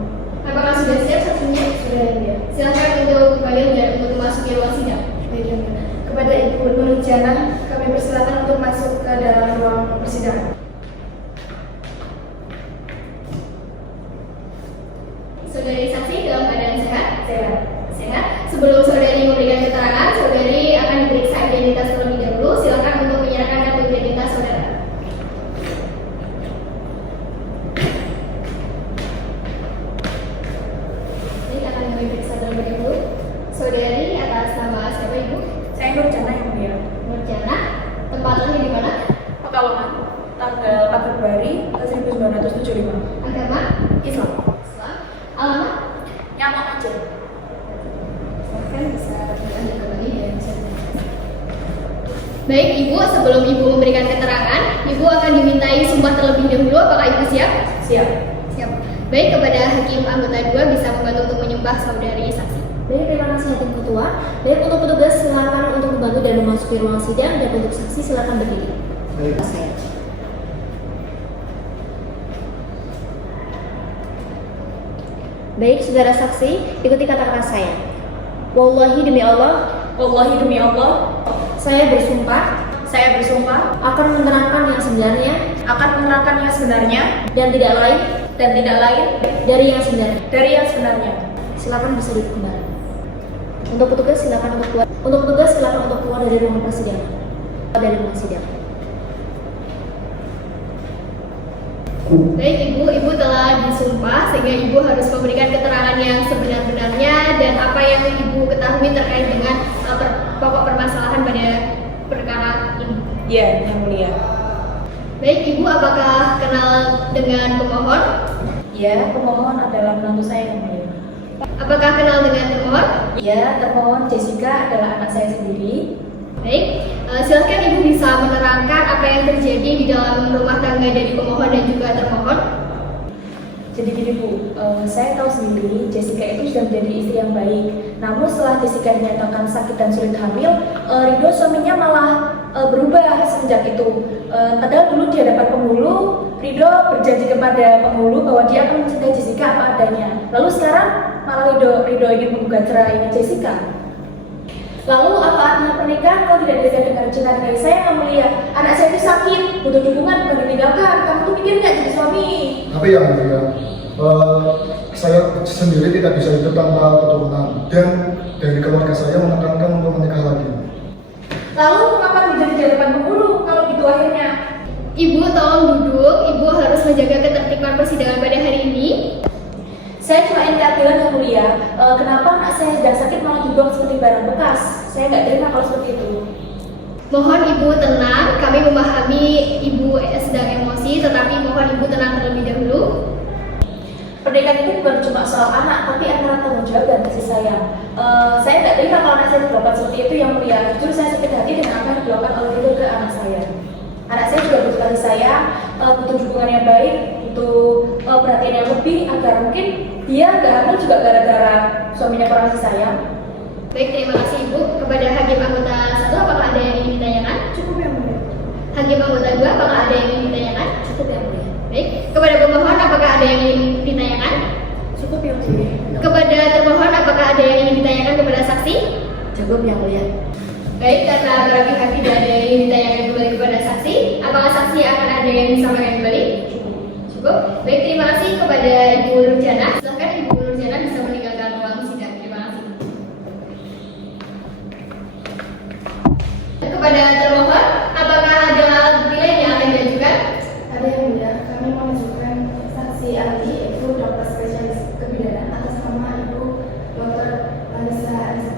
Apakah sudah siap saksinya? Sudah yang mulia. Silakan untuk kembali dan untuk memasuki ruang sidang. Baik yang mulia. Kepada Ibu Nur Jana, kami persilakan untuk masuk ke dalam ruang persidangan. Saudari saksi dalam keadaan sehat? Sehat. Sehat. Sebelum saudari memberikan keterangan, saudari akan diperiksa identitas terlebih dahulu. Silakan untuk menyerahkan kartu identitas saudara. Ini akan kami periksa terlebih dahulu. Saudari atas nama siapa ibu? Saya Nurjana yang mulia. Nurjana. Tempat lahir di mana? Pekalongan. Tanggal 4 Februari 1975. Agama? Islam. Islam. Alamat? Nyaman aja. Silahkan bisa dilanjut kembali dan bisa. Baik ibu, sebelum ibu memberikan keterangan, ibu akan dimintai sumpah terlebih dahulu. Apakah ibu siap? Siap. Siap. Baik, kepada hakim anggota 2 bisa membantu untuk menyembah saudari saksi. Baik, terima kasih Hakim Ketua. Baik, untuk petugas silakan untuk membantu dan memasuki ruang sidang, dan untuk saksi silakan berdiri. Baik. Baik, saudara saksi, ikuti kata-kata saya. Wallahi demi Allah, Wallahi demi Allah, saya bersumpah saya bersumpah akan menerangkan yang sebenarnya akan menerangkan yang sebenarnya dan tidak lain dan tidak lain dari yang sebenarnya. dari yang sebenarnya. Silakan bisa duduk kembali. Untuk petugas silakan untuk keluar. Untuk petugas silakan untuk keluar dari ruang persidangan. Dari ruang sidang. Baik ibu telah disumpah sehingga ibu harus memberikan keterangan yang sebenar-benarnya dan apa yang ibu ketahui terkait dengan pokok permasalahan pada perkara ini. Iya, yang mulia. Baik ibu, apakah kenal dengan pemohon? Iya, pemohon adalah menantu saya yang mulia. Apakah kenal dengan termohon? Iya, termohon Jessica adalah anak saya sendiri. Baik, silakan ibu bisa menerangkan apa yang terjadi di dalam rumah tangga dari pemohon dan juga termohon. Jadi gini Bu, saya tahu sendiri Jessica itu sudah menjadi istri yang baik. Namun setelah Jessica dinyatakan sakit dan sulit hamil, Ridho suaminya malah berubah semenjak itu. Padahal dulu di hadapan penghulu, Ridho berjanji kepada penghulu bahwa dia akan mencintai Jessica apa adanya. Lalu sekarang malah Ridho ingin menggugat cerai Jessica. Lalu apa artinya pernikahan kalau tidak dilihat dengan cinta dari saya yang mulia? Anak saya itu sakit, butuh dukungan, bukan ditinggalkan. Kamu tuh mikir nggak jadi suami? Tapi yang mulia, saya sendiri tidak bisa hidup tanpa keturunan dan dari keluarga saya menekankan untuk menikah lagi. Lalu kenapa tidak di hadapan penghulu kalau gitu akhirnya? Ibu tolong duduk, ibu harus menjaga ketertiban persidangan pada hari ini. Saya cuma ingin keadilan yang mulia. Kenapa anak saya sedang sakit malah dibuang seperti barang bekas? Saya nggak terima kalau seperti itu. Mohon ibu tenang, kami memahami ibu sedang emosi, tetapi mohon ibu tenang terlebih dahulu. Pernikahan itu bukan cuma soal anak, tapi antara tanggung jawab dan kasih sayang. Saya nggak terima kalau anak saya diperlakukan seperti itu yang mulia. Jujur saya sakit hati dengan apa yang dilakukan oleh itu ke anak saya. Anak saya juga butuh kasih sayang, butuh dukungan yang baik, butuh perhatian yang lebih agar mungkin dia nggak hamil juga gara-gara suaminya kurang kasih sayang. Baik, terima kasih ibu. Kepada hakim anggota 1, apakah ada yang ingin ditanyakan? Cukup yang mulia. Hakim anggota 2, apakah ada yang ingin ditanyakan? Cukup yang mulia. Baik, kepada pemohon apakah ada yang ingin ditanyakan? Cukup yang mulia. Kepada termohon apakah ada yang ingin ditanyakan kepada saksi? Cukup yang mulia. Baik, karena para pihak tidak ada yang ingin ditanyakan kembali kepada saksi, apakah saksi akan ada yang disampaikan kembali? Cukup. Baik, terima kasih kepada Ibu Nurjana. Silahkan Ibu Nurjana bisa meninggalkan ruang sidang. Terima kasih. Kepada termohon, apakah ada alat bukti lain yang akan diajukan? Ada yang mulia, kami mengajukan saksi ahli yaitu dokter spesialis kebidanan atas nama Ibu Dr. Vanessa Arisa.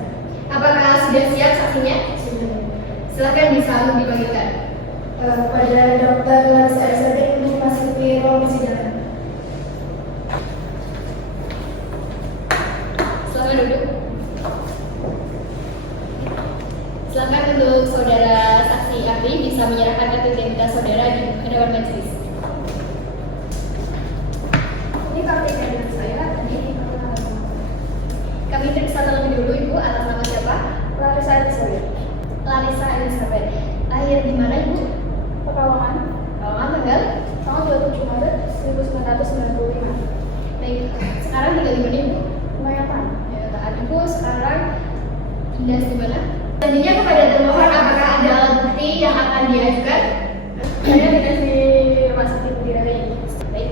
Apakah sudah siap saksinya? Sudah. Silakan bisa dipanggilkan. Pada Dr. Vanessa Arisa untuk memasuki ruang persidangan. Silakan duduk. Silakan untuk saudara saksi ahli bisa menyerahkan kartu identitas saudara di hadapan majelis. Ini kartu identitas saya, tadi Kami periksa terlebih dulu Ibu atas nama siapa? Larissa Elizabeth. Larissa Elizabeth. Lahir di mana Ibu? Pekalongan, Pekalongan tanggal? tanggal 27 Maret 1995. Baik. Sekarang tinggal di mana Ibu? Lumayan. Ya, taat Ibu sekarang dinas di mana? Selanjutnya kepada termohon apakah ada alat bukti yang akan diajukan? Saya dinas di Rumah Sakit Budi Raya. Baik.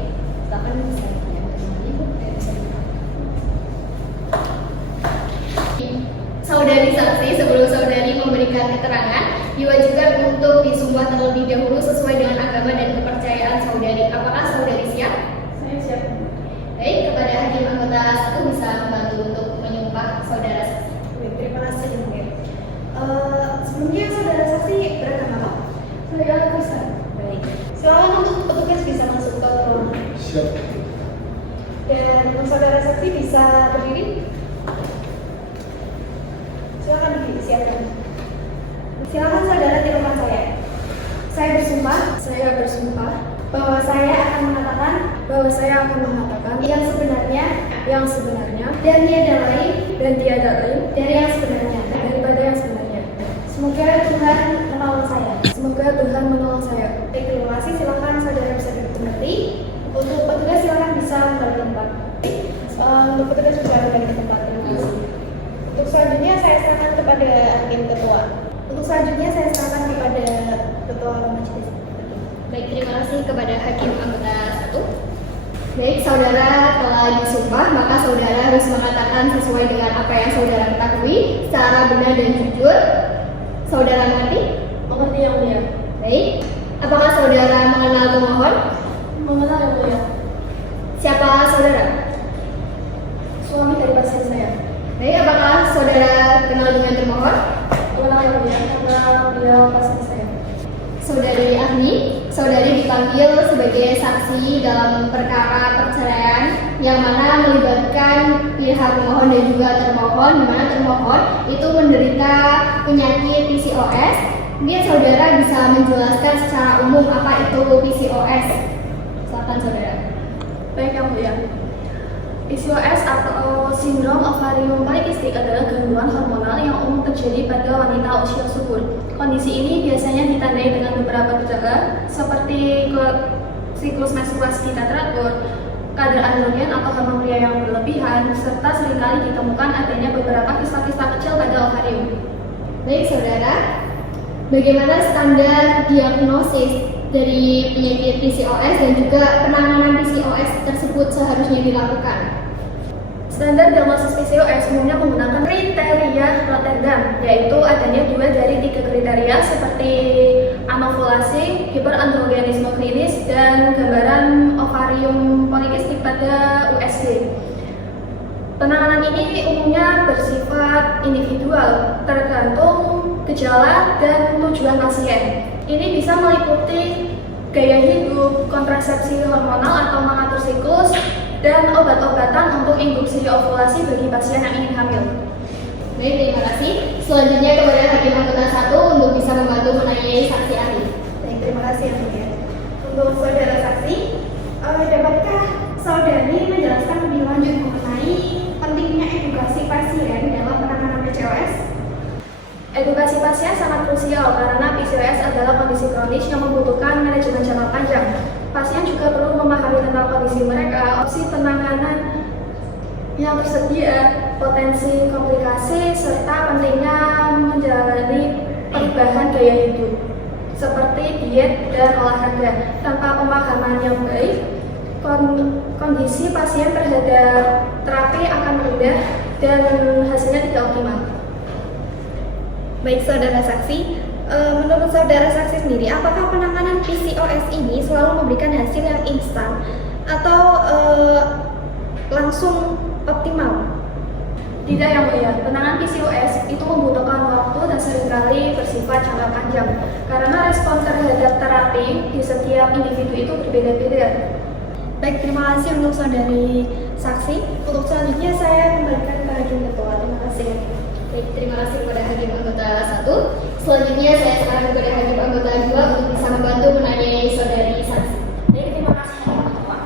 Silakan bisa ditanyakan kembali Ibu. Bisa ditanyakan. saudari saksi, sebelum saudari memberikan keterangan, diwajibkan untuk disumpah terlebih dahulu sesuai dengan agama dan kepercayaan saudari. Apakah saudari siap? Saya siap. Baik, kepada hakim anggota 1 bisa membantu untuk menyumpah saudara saksi. Baik, terima kasih Yang Mulia. Sebelumnya saudara saksi beragama apa? Saya Kristen. Baik. Silakan untuk petugas bisa masuk ke ruangan. Siap. Dan saudara saksi bisa berdiri. Silakan berdiri, siapkan. Silakan saudara tirukan saya. Saya bersumpah bahwa saya akan mengatakan yang sebenarnya dan tiada lain dari yang sebenarnya daripada yang sebenarnya. Semoga Tuhan menolong saya. Baik, terima kasih. Silakan saudara bisa duduk kembali. Untuk petugas silakan bisa kembali ke tempat. Untuk petugas bisa kembali ke tempat. Terima kasih. Untuk selanjutnya saya serahkan kepada hakim ketua. Ketua majelis. Baik, terima kasih kepada hakim anggota 1. Baik, saudara telah disumpah, maka saudara harus mengatakan sesuai dengan apa yang saudara ketahui secara benar dan jujur. Saudara mengerti? Mengerti Yang Mulia. Baik. Apakah saudara mengenal pemohon? Mengenal Yang Mulia. Siapa saudara? Suami dari pasien saya. Baik, apakah saudara kenal dengan termohon? Mengenal Yang Mulia karena beliau pasien saya. Saudari Ahni, saudari dipanggil sebagai saksi dalam perkara perceraian yang mana melibatkan pihak pemohon dan juga termohon, di mana termohon itu menderita penyakit PCOS. Mungkin saudara bisa menjelaskan secara umum apa itu PCOS. Silakan saudara. Baik Yang Mulia. PCOS atau sindrom ovarium polikistik adalah gangguan hormonal yang umum terjadi pada wanita usia subur. Kondisi ini biasanya ditandai dengan beberapa gejala seperti siklus menstruasi tidak teratur, kadar androgen atau hormon pria yang berlebihan, serta seringkali ditemukan adanya beberapa kista-kista kecil pada ovarium. Baik saudara, bagaimana standar diagnosis dari penyakit PCOS dan juga penanganan PCOS tersebut seharusnya dilakukan? Standar diagnosis PCOS umumnya menggunakan kriteria Rotterdam, yaitu adanya 2 dari 3 kriteria seperti anovulasi, hiperandrogenisme klinis, dan gambaran ovarium polikistik pada USG. Penanganan ini umumnya bersifat individual, tergantung gejala dan tujuan pasien. Ini bisa meliputi gaya hidup, kontrasepsi hormonal atau mengatur siklus, dan obat-obatan untuk induksi ovulasi bagi pasien yang ingin hamil. Baik, terima kasih. Selanjutnya kepada hakim anggota 1 untuk bisa membantu menanyai saksi ahli. Baik, terima kasih Yang Mulia. Untuk saudara saksi, dapatkah saudari menjelaskan lebih lanjut mengenai pentingnya edukasi pasien dalam penanganan PCOS? Edukasi pasien sangat krusial karena PCOS adalah kondisi kronis yang membutuhkan manajemen jangka panjang. Pasien juga perlu memahami tentang kondisi mereka, opsi penanganan yang tersedia, potensi komplikasi, serta pentingnya menjalani perubahan gaya hidup seperti diet dan olahraga. Tanpa pemahaman yang baik, kondisi pasien terhadap terapi akan rendah dan hasilnya tidak optimal. Baik saudara saksi, menurut saudara saksi sendiri, apakah penanganan PCOS ini selalu memberikan hasil yang instan atau langsung optimal? Tidak Yang Mulia, penanganan PCOS itu membutuhkan waktu dan seringkali bersifat jangka panjang karena respon terhadap terapi di setiap individu itu berbeda-beda. Baik, terima kasih untuk saudari saksi. Untuk selanjutnya saya kembalikan ke hakim ketua. Terima kasih. Baik, terima kasih kepada hakim anggota 1. Selanjutnya saya serahkan kepada hakim anggota 2 untuk bisa membantu menanyai saudari saksi. Baik, terima kasih hakim ketua.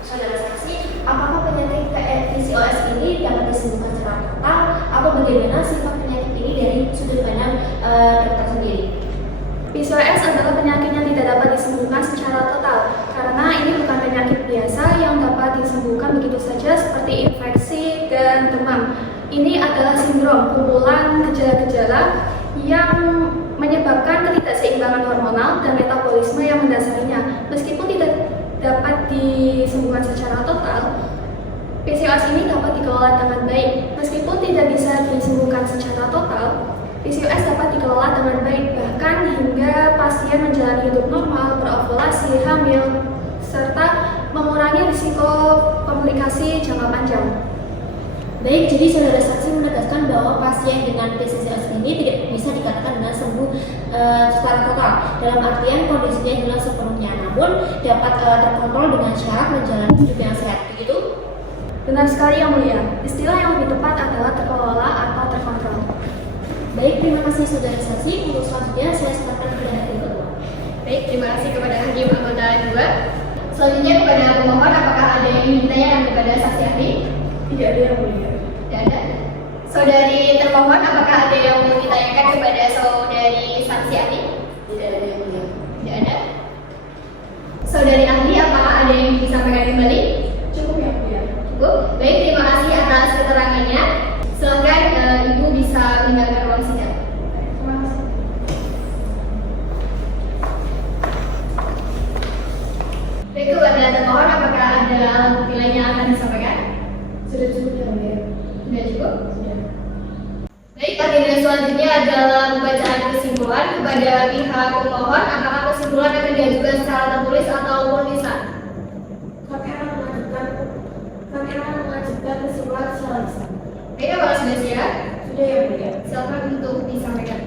Saudara saksi, apakah penyakit PCOS ini dapat disembuhkan secara total atau bagaimana sifat penyakit ini dari sudut pandang dokter sendiri? PCOS adalah penyakit yang tidak dapat disembuhkan secara total karena ini bukan penyakit biasa yang dapat disembuhkan begitu saja seperti infeksi dan demam. Ini adalah sindrom kumpulan gejala-gejala yang menyebabkan ketidakseimbangan hormonal dan metabolisme yang mendasarinya. Meskipun tidak dapat disembuhkan secara total, PCOS ini dapat dikelola dengan baik. Meskipun tidak bisa disembuhkan secara total, PCOS dapat dikelola dengan baik, bahkan hingga pasien menjalani hidup normal, berovulasi, hamil, serta mengurangi risiko komplikasi jangka panjang. Baik, jadi saudara saksi menegaskan bahwa pasien dengan PCOS ini tidak bisa dikatakan dengan sembuh secara total. Dalam artian kondisinya hilang sepenuhnya, namun dapat terkontrol dengan syarat menjalani hidup yang sehat. Begitu? Benar sekali Yang Mulia. Istilah yang lebih tepat adalah terkelola atau terkontrol. Baik, terima kasih saudara saksi. Untuk selanjutnya saya serahkan kepada hakim kedua. Baik, terima kasih kepada Hakim anggota 2. Selanjutnya kepada pemohon, apakah ada yang ingin ditanyakan kepada saksi ahli? Tidak ada yang mulia. Tidak ada. Saudari termohon, apakah ada yang mau ditanyakan kepada saudari saksi ahli? Tidak ada yang mulia. Tidak ada. Saudari ahli, apakah ada yang ingin disampaikan kembali? Cukup yang mulia. Cukup. Baik, terima kasih atas keterangannya. Silakan Ibu bisa meninggalkan ruang sidang. Terima kasih. Baik, kepada termohon, apakah ada alat bukti lain yang akan disampaikan? Sudah cukup yang mulia. Sudah cukup? Sudah. Baik, agenda selanjutnya adalah pembacaan kesimpulan kepada pihak pemohon. Apakah kesimpulan akan diajukan secara tertulis ataupun lisan? Kami akan mengajukan kesimpulan secara lisan. Baik, apakah sudah siap? Sudah yang mulia. Silakan untuk disampaikan.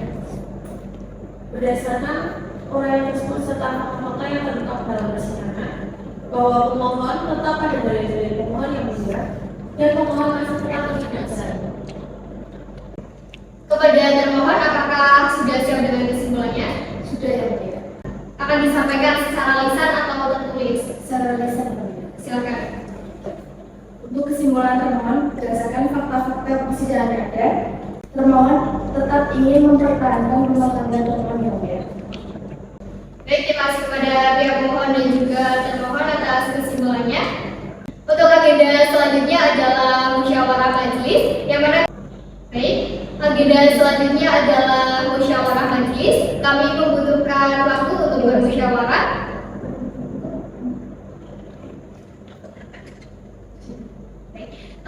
Berdasarkan uraian tersebut serta fakta yang terungkap dalam persidangan, bahwa pemohon tetap pada dalil-dalil pemohon yang mulia dan pemohon masih tetap tidak sah. Kepada termohon, apakah sudah siap dengan kesimpulannya? Sudah yang mulia. Akan disampaikan secara lisan atau tertulis? Secara lisan yang mulia. Silakan. Untuk kesimpulan termohon, berdasarkan fakta-fakta persidangan yang ada, termohon tetap ingin mempertahankan rumah tangga termohon yang mulia. Baik, terima kasih kepada pihak pemohon dan juga termohon atas kesimpulannya. Untuk agenda selanjutnya adalah musyawarah majelis, yang mana baik, agenda selanjutnya adalah musyawarah majelis. Kami membutuhkan waktu untuk bermusyawarah.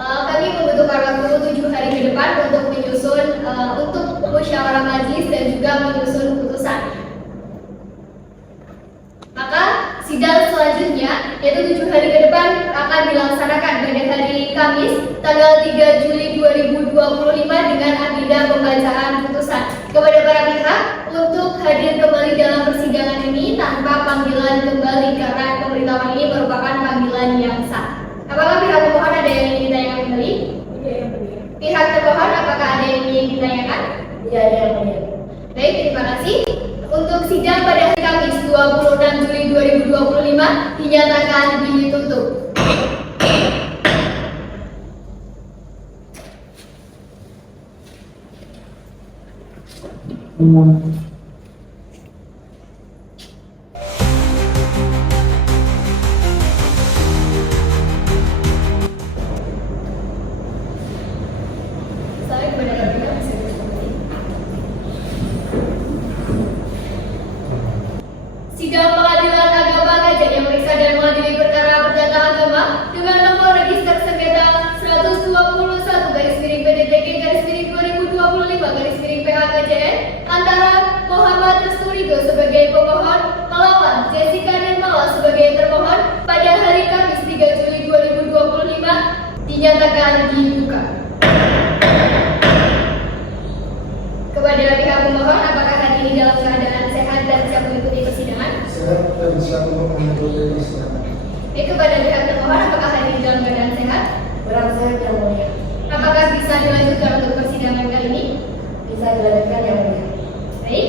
Kami membutuhkan waktu 7 hari ke depan untuk menyusun untuk musyawarah majelis dan juga menyusun keputusan. Maka sidang selanjutnya yaitu 7 hari ke depan akan dilaksanakan pada hari Kamis tanggal 3 Juli 2025 dengan agenda pembacaan putusan. Kepada para pihak untuk hadir kembali dalam persidangan ini tanpa panggilan kembali karena pemberitahuan ini merupakan panggilan yang sah. Apakah pihak pemohon ada yang ingin ditanyakan kembali? Tidak yang mulia. Pihak termohon apakah ada yang ingin ditanyakan? Tidak ada yang mulia. Baik, terima kasih. Untuk sidang pada hari Kamis 26 Juli 2025 dinyatakan ditutup. Saya kepada Rabina bisa kembali. Sidang Pengadilan Agama Kajen yang memeriksa dan mengadili perkara perdata agama dengan nomor register sengketa 121/PDTG/2025/PHKJN antara Muhammad Resturido sebagai pemohon melawan Jessica Nirmala sebagai termohon pada hari Kamis 3 Juli 2025 dinyatakan dibuka. Kepada pihak pemohon, apakah hari ini dalam keadaan sehat dan siap mengikuti persidangan? Sehat dan siap untuk mengikuti persidangan. Kepada pihak termohon, apakah hari ini dalam keadaan sehat? Berang sehat yang mulia. Apakah bisa dilanjutkan untuk persidangan kali ini? Bisa dilanjutkan yang mulia. Baik.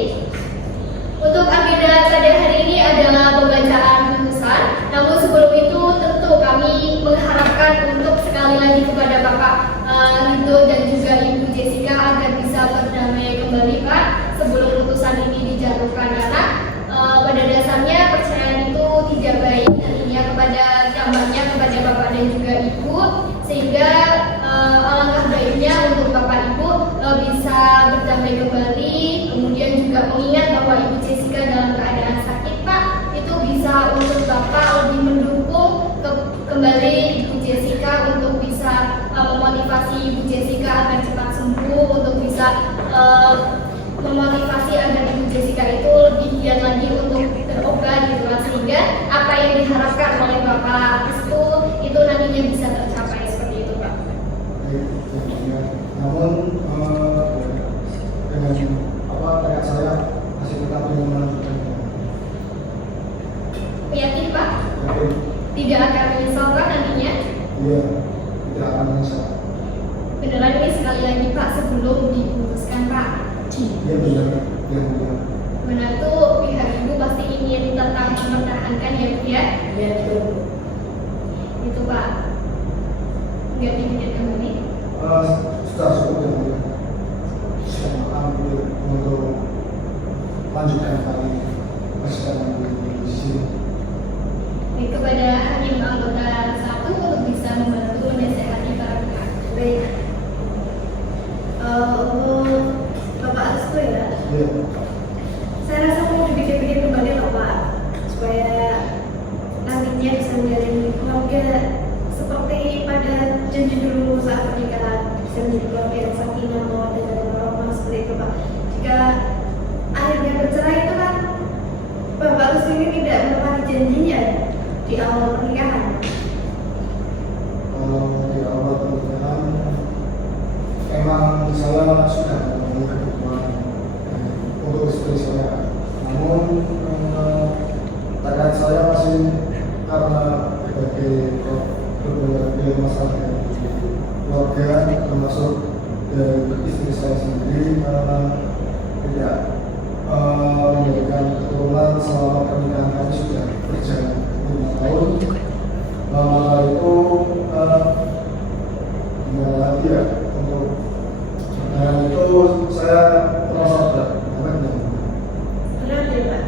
Untuk agenda pada hari ini adalah pembacaan putusan. Namun sebelum itu tentu kami mengharapkan untuk sekali lagi kepada Bapak Rido dan juga Ibu Jessica agar bisa berdamai kembali Pak sebelum putusan ini dijatuhkan karena pada dasarnya perceraian itu tidak baik nantinya kepada dampaknya kepada Bapak dan juga Ibu sehingga alangkah baiknya untuk Bapak Ibu bisa berdamai kembali kemudian juga mengingat bahwa Ibu Jessica dalam keadaan sakit Pak itu bisa untuk Bapak lebih mendukung kembali Ibu Jessica untuk bisa memotivasi diharapkan oleh Bapak itu nantinya bisa tercapai seperti itu, Pak. Baik, ya. Namun dengan tekad saya masih tetap ingin melanjutkan. Yakin, Pak? Yakin? Tidak akan menyesalkan nantinya? Iya, tidak akan menyesal. Beneran ini sekali lagi, Pak, sebelum diputuskan, Pak. Iya benar, iya benar. Benar tuh pihak ibu pasti ingin tetap mempertahankan ya, Bu ya? Iya betul. Itu, Pak. Nggak dipikirkan ini? Sudah cukup ya, Bu. Saya ambil untuk lanjutkan kali persidangan di sini. Baik, kepada hakim anggota 1 untuk bisa membantu menasehati para pihak. Baik. Untuk Bapak Astu ya, Iya. saya rasa mau dipikir-pikir kembali loh Pak, supaya nantinya bisa menjalin keluarga seperti pada janji dulu saat pernikahan, bisa menjadi keluarga yang sakinah mawaddah dan warahmah seperti itu Pak. Jika akhirnya bercerai itu kan Bapak Astu ini tidak menepati janjinya di awal pernikahan. Kalau di awal pernikahan emang saya sudah memenuhi kebutuhan untuk istri saya. Namun tekad saya masih karena berbagai masalah dari keluarga termasuk dari istri saya sendiri karena tidak memberikan keturunan selama pernikahan kami sudah berjalan 5 tahun. Itu gimana lagi ya untuk itu saya merasa berat banget ya. Benar ya Pak?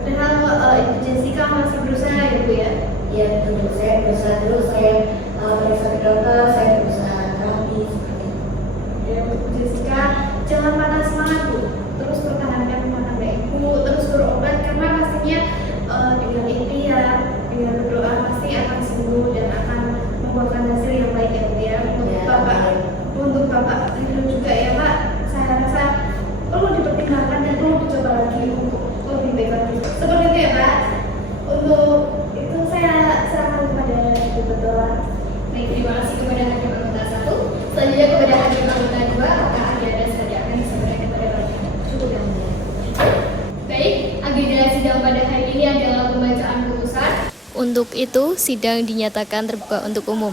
Padahal Ibu Jessica masih berusaha ya Bu ya? Iya betul. Saya berusaha terus. Saya periksa ke dokter. Saya berusaha terapi seperti itu. Ya Bu Jessica, jangan patah semangat Bu. Terus pertahankan rumah tangga Ibu, terus berobat karena pastinya dengan ikhtiar, dengan berdoa pasti akan sembuh dan akan membuahkan hasil yang baik ya Bu ya. Untuk Bapak Ridho juga ya Pak, saya rasa perlu dipertimbangkan dan perlu dicoba lagi untuk lebih baik lagi. Seperti itu ya Pak. Untuk itu saya serahkan kepada Ibu Ketua. Baik, terima kasih kepada hakim anggota 1. Selanjutnya kepada hakim anggota 2, apakah agenda saja akan disampaikan kepada Bapak? Cukup yang mulia. Baik, agenda sidang pada hari ini adalah pembacaan putusan. Untuk itu, sidang dinyatakan terbuka untuk umum.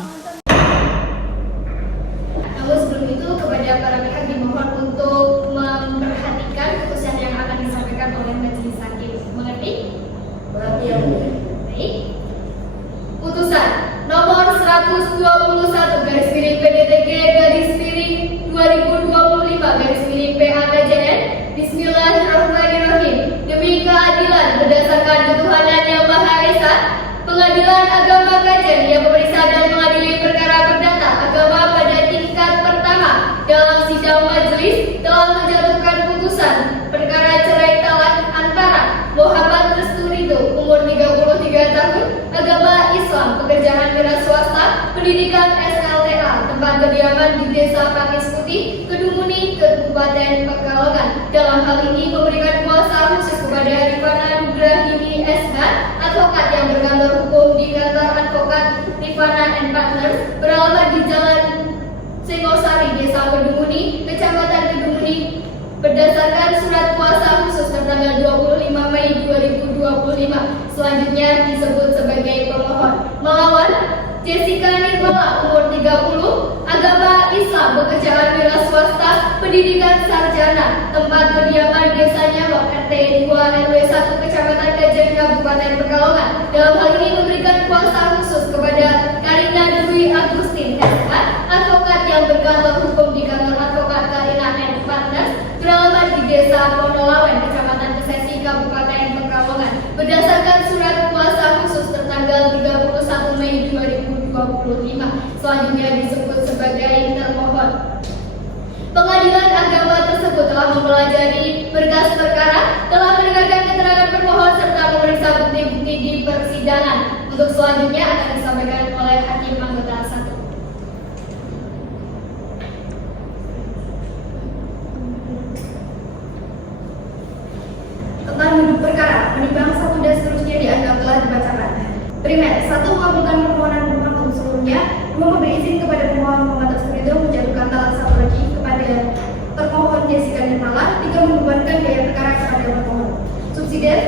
Namun sebelum itu, kepada para pihak dimohon untuk memperhatikan putusan yang akan disampaikan oleh majelis hakim. Mengerti? Berarti ya Bu. Baik. Putusan nomor 121 garis miring PDTG garis miring 2025 garis miring PHKJN. Bismillahirrahmanirrahim. Demi keadilan berdasarkan ketuhanan yang Maha Esa, Pengadilan Agama Kajen yang memeriksa dan mengadili perkara perdata agama pada tingkat pertama dalam sidang majelis telah menjatuhkan putusan perkara cerai talak antara Muhammad Restu Ridho, umur 33 tahun, agama Islam, pekerjaan wira swasta, pendidikan SLTA, tempat kediaman di Desa Pakis Putih, Kedumuni, Kabupaten Pekalongan. Dalam hal ini memberikan kuasa khusus kepada Rifana Nugrahini SH, advokat yang berkantor hukum di kantor advokat Rifana and Partners, beralamat di Jalan Singosari, Desa Kedumuni, Kecamatan Kedumuni, berdasarkan surat kuasa khusus tertanggal 25 Mei 2025. Selanjutnya disebut sebagai pemohon. Melawan Jessica Nirmala, umur 30, agama Islam, pekerjaan wira swasta, pendidikan sarjana, tempat kediaman Desa Nyalok, RT 2 RW 1 Kecamatan Kajen, Kabupaten Pekalongan. Dalam hal ini memberikan kuasa khusus kepada Karina Dwi Agustin SH, advokat yang berkantor hukum di kantor advokat Karina and Partners, beralamat di Desa Pondolawen, Kecamatan Kesesi, Kabupaten Pekalongan, berdasarkan surat kuasa khusus tertanggal 31 Mei 2025. Selanjutnya disebut sebagai termohon. Pengadilan agama tersebut telah mempelajari berkas perkara, telah mendengarkan keterangan permohon serta memeriksa bukti-bukti di persidangan. Untuk selanjutnya akan disampaikan oleh hakim anggota 1. Tentang duduk perkara, menimbang 1 dan seterusnya dianggap telah dibacakan. Primer, 1. Mengabulkan permohonan pemohon untuk seluruhnya. 2. Memberi izin kepada pemohon tersebut itu menjatuhkan talak satu lagi kepada termohon Jessica Nirmala. 3. Membebankan biaya perkara kepada termohon. Subsidiar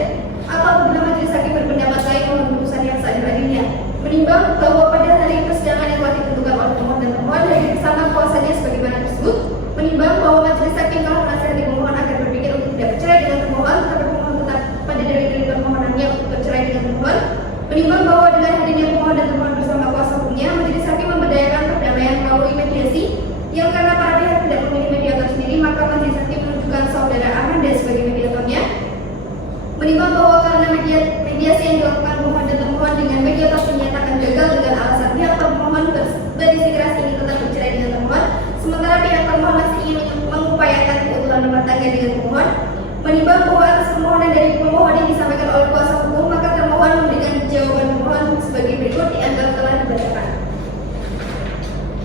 atau apabila majelis hakim berpendapat lain mohon putusan yang seadil-adilnya, menimbang bahwa pada hari persidangan yang telah ditentukan oleh pemohon dan termohon dari bersama kuasanya sebagaimana tersebut, menimbang bahwa majelis hakim telah menasihati pemohon agar berpikir untuk tidak bercerai dengan termohon, tetapi pemohon tetap pada dalil-dalil permohonannya untuk bercerai dengan termohon, menimbang bahwa dengan hadirnya pemohon dan termohon bersama kuasa hukumnya, majelis hakim memberdayakan perdamaian melalui mediasi yang karena para pihak tidak memilih mediator sendiri, maka majelis hakim menunjukkan saudara Amanda sebagai mediatornya. Menimbang bahwa karena mediasi yang dilakukan pemohon dan termohon dengan mediator dinyatakan gagal dengan alasan pihak termohon bersikeras ingin tetap bercerai dengan termohon, sementara pihak termohon masih ingin mengupayakan keutuhan rumah tangga dengan pemohon. Menimbang bahwa atas permohonan dari pemohon yang disampaikan oleh kuasa hukum, maka termohon memberikan jawaban pemohon sebagai berikut dianggap telah dibacakan.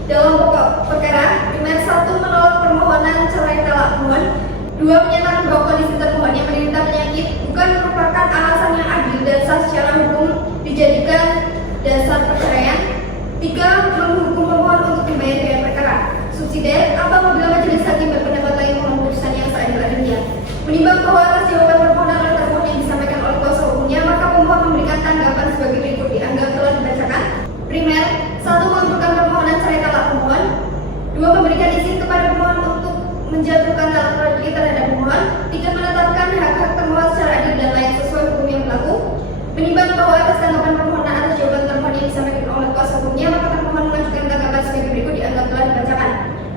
Dalam pokok perkara, primer 1. Menolak permohonan cerai talak pemohon. 2. Menyatakan bahwa kondisi termohon yang menderita penyakit bukan merupakan alasan yang adil dan sah secara hukum dijadikan dasar perceraian. 3. Menghukum pemohon untuk membayar biaya perkara. Subsidiar atau apabila majelis hakim berpendapat lain mohon putusan yang seadil-adilnya. Menimbang bahwa atas jawaban permohonan oleh termohon yang disampaikan oleh kuasa hukumnya, maka pemohon memberikan tanggapan sebagai berikut dianggap telah dibacakan. Primer, 1. Mengabulkan permohonan cerai talak pemohon. 2. Memberikan izin kepada pemohon untuk menjatuhkan talak lagi terhadap pemohon. 3. Menetapkan hak-hak termohon secara adil dan layak sesuai hukum yang berlaku. Menimbang bahwa atas tanggapan permohonan atas jawaban termohon yang disampaikan oleh kuasa hukumnya, maka termohon mengajukan tanggapan sebagai berikut dianggap telah dibacakan.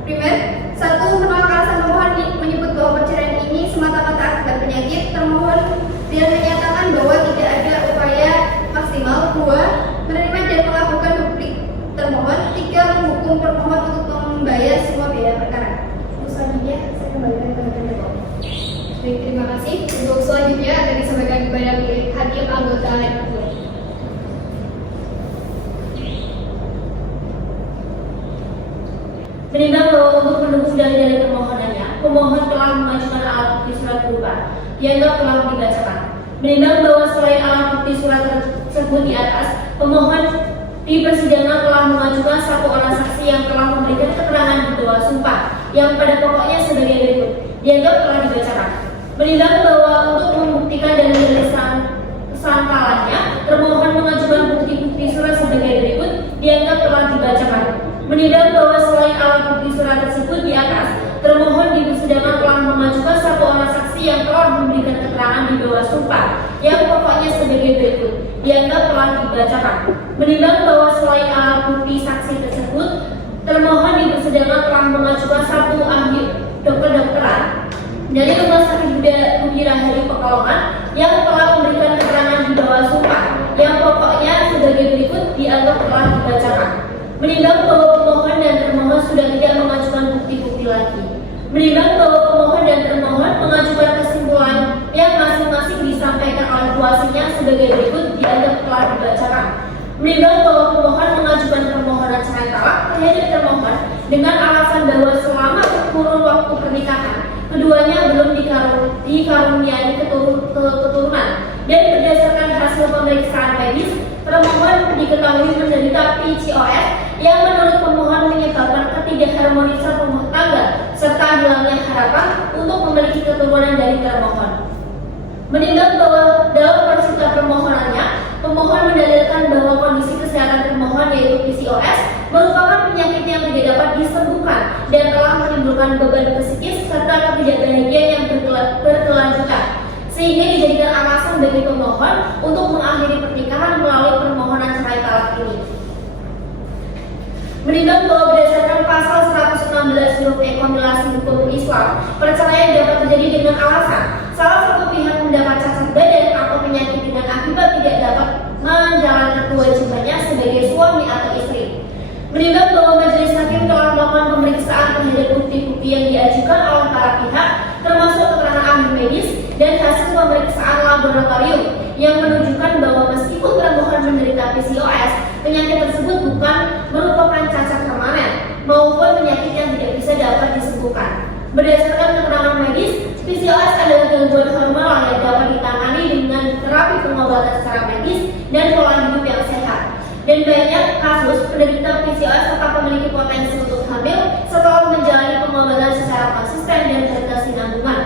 Primer, 1. Menolak alasan pemohon menyebut bahwa perceraian ini semata-mata akibat penyakit termohon dan menyatakan bahwa tidak ada upaya maksimal. 2. Menerima dan melakukan duplik termohon. 3. Menghukum termohon untuk membayar semua biaya perkara. Selanjutnya saya kembalikan kepada termohon. Baik, terima kasih. Untuk selanjutnya akan disampaikan kepada hakim anggota Lektur. Menimbang bahwa untuk mendukung dalil-dalil permohonannya, pemohon telah mengajukan alat bukti surat berupa dianggap telah dibacakan. Menimbang bahwa selain alat bukti surat tersebut di atas, pemohon di persidangan telah mengajukan satu orang saksi yang telah memberikan keterangan di bawah sumpah yang pada pokoknya sebagai berikut dianggap telah dibacakan. Menimbang bahwa untuk membuktikan dalil-dalil kesangkalannya, termohon mengajukan bukti-bukti surat sebagai berikut dianggap telah dibacakan. Menimbang bahwa selain alat bukti surat tersebut di atas, termohon di persidangan telah mengajukan satu orang saksi yang telah memberikan keterangan di bawah sumpah yang pokoknya sebagai berikut dianggap telah dibacakan. Menimbang bahwa selain alat bukti saksi tersebut, termohon di persidangan telah mengajukan satu ahli dokter-dokteran dari Rumah Sakit Budi Rahadi Pekalongan yang telah memberikan keterangan di bawah sumpah yang pokoknya sebagai berikut dianggap telah dibacakan. Menimbang bahwa pemohon dan termohon sudah tidak mengajukan bukti-bukti lagi. Menimbang bahwa pemohon dan termohon mengajukan kesimpulan yang masing-masing disampaikan oleh kuasinya sebagai berikut dianggap telah dibacakan. Menimbang bahwa pemohon mengajukan permohonan cerai talak terhadap termohon dengan alasan bahwa selama kurun waktu pernikahan keduanya belum dikaruniai keturunan dan berdasarkan hasil pemeriksaan medis, termohon diketahui menderita PCOS yang menurut pemohon menyebabkan ketidakharmonisan rumah tangga serta hilangnya harapan untuk memiliki keturunan dari termohon. Menimbang bahwa dalam persidangan permohonannya, pemohon mendalilkan bahwa kondisi kesehatan termohon yaitu PCOS merupakan penyakit yang tidak dapat disembuhkan dan telah menimbulkan beban psikis serta ketidakbahagiaan yang berkelanjutan, sehingga dijadikan alasan bagi pemohon untuk mengakhiri pernikahan melalui permohonan cerai talak ini. Menimbang bahwa berdasarkan pasal 116 huruf E kompilasi hukum Islam, perceraian dapat terjadi dengan alasan salah satu pihak mendapat cacat badan atau penyakit dengan akibat tidak dapat menjalankan kewajibannya sebagai suami atau istri. Menimbang bahwa majelis hakim telah melakukan pemeriksaan terhadap bukti-bukti yang diajukan oleh para pihak, termasuk keterangan ahli medis dan hasil pemeriksaan laboratorium yang menunjukkan bahwa meskipun termohon menderita PCOS, penyakit tersebut bukan merupakan cacat permanen maupun penyakit yang tidak bisa dapat disembuhkan. Berdasarkan keterangan medis, PCOS adalah gangguan hormonal yang dapat ditangani dengan terapi pengobatan secara medis dan pola hidup yang sehat. Dan banyak kasus penderita PCOS tetap memiliki potensi untuk hamil setelah menjalani pengobatan secara konsisten dan berkesinambungan.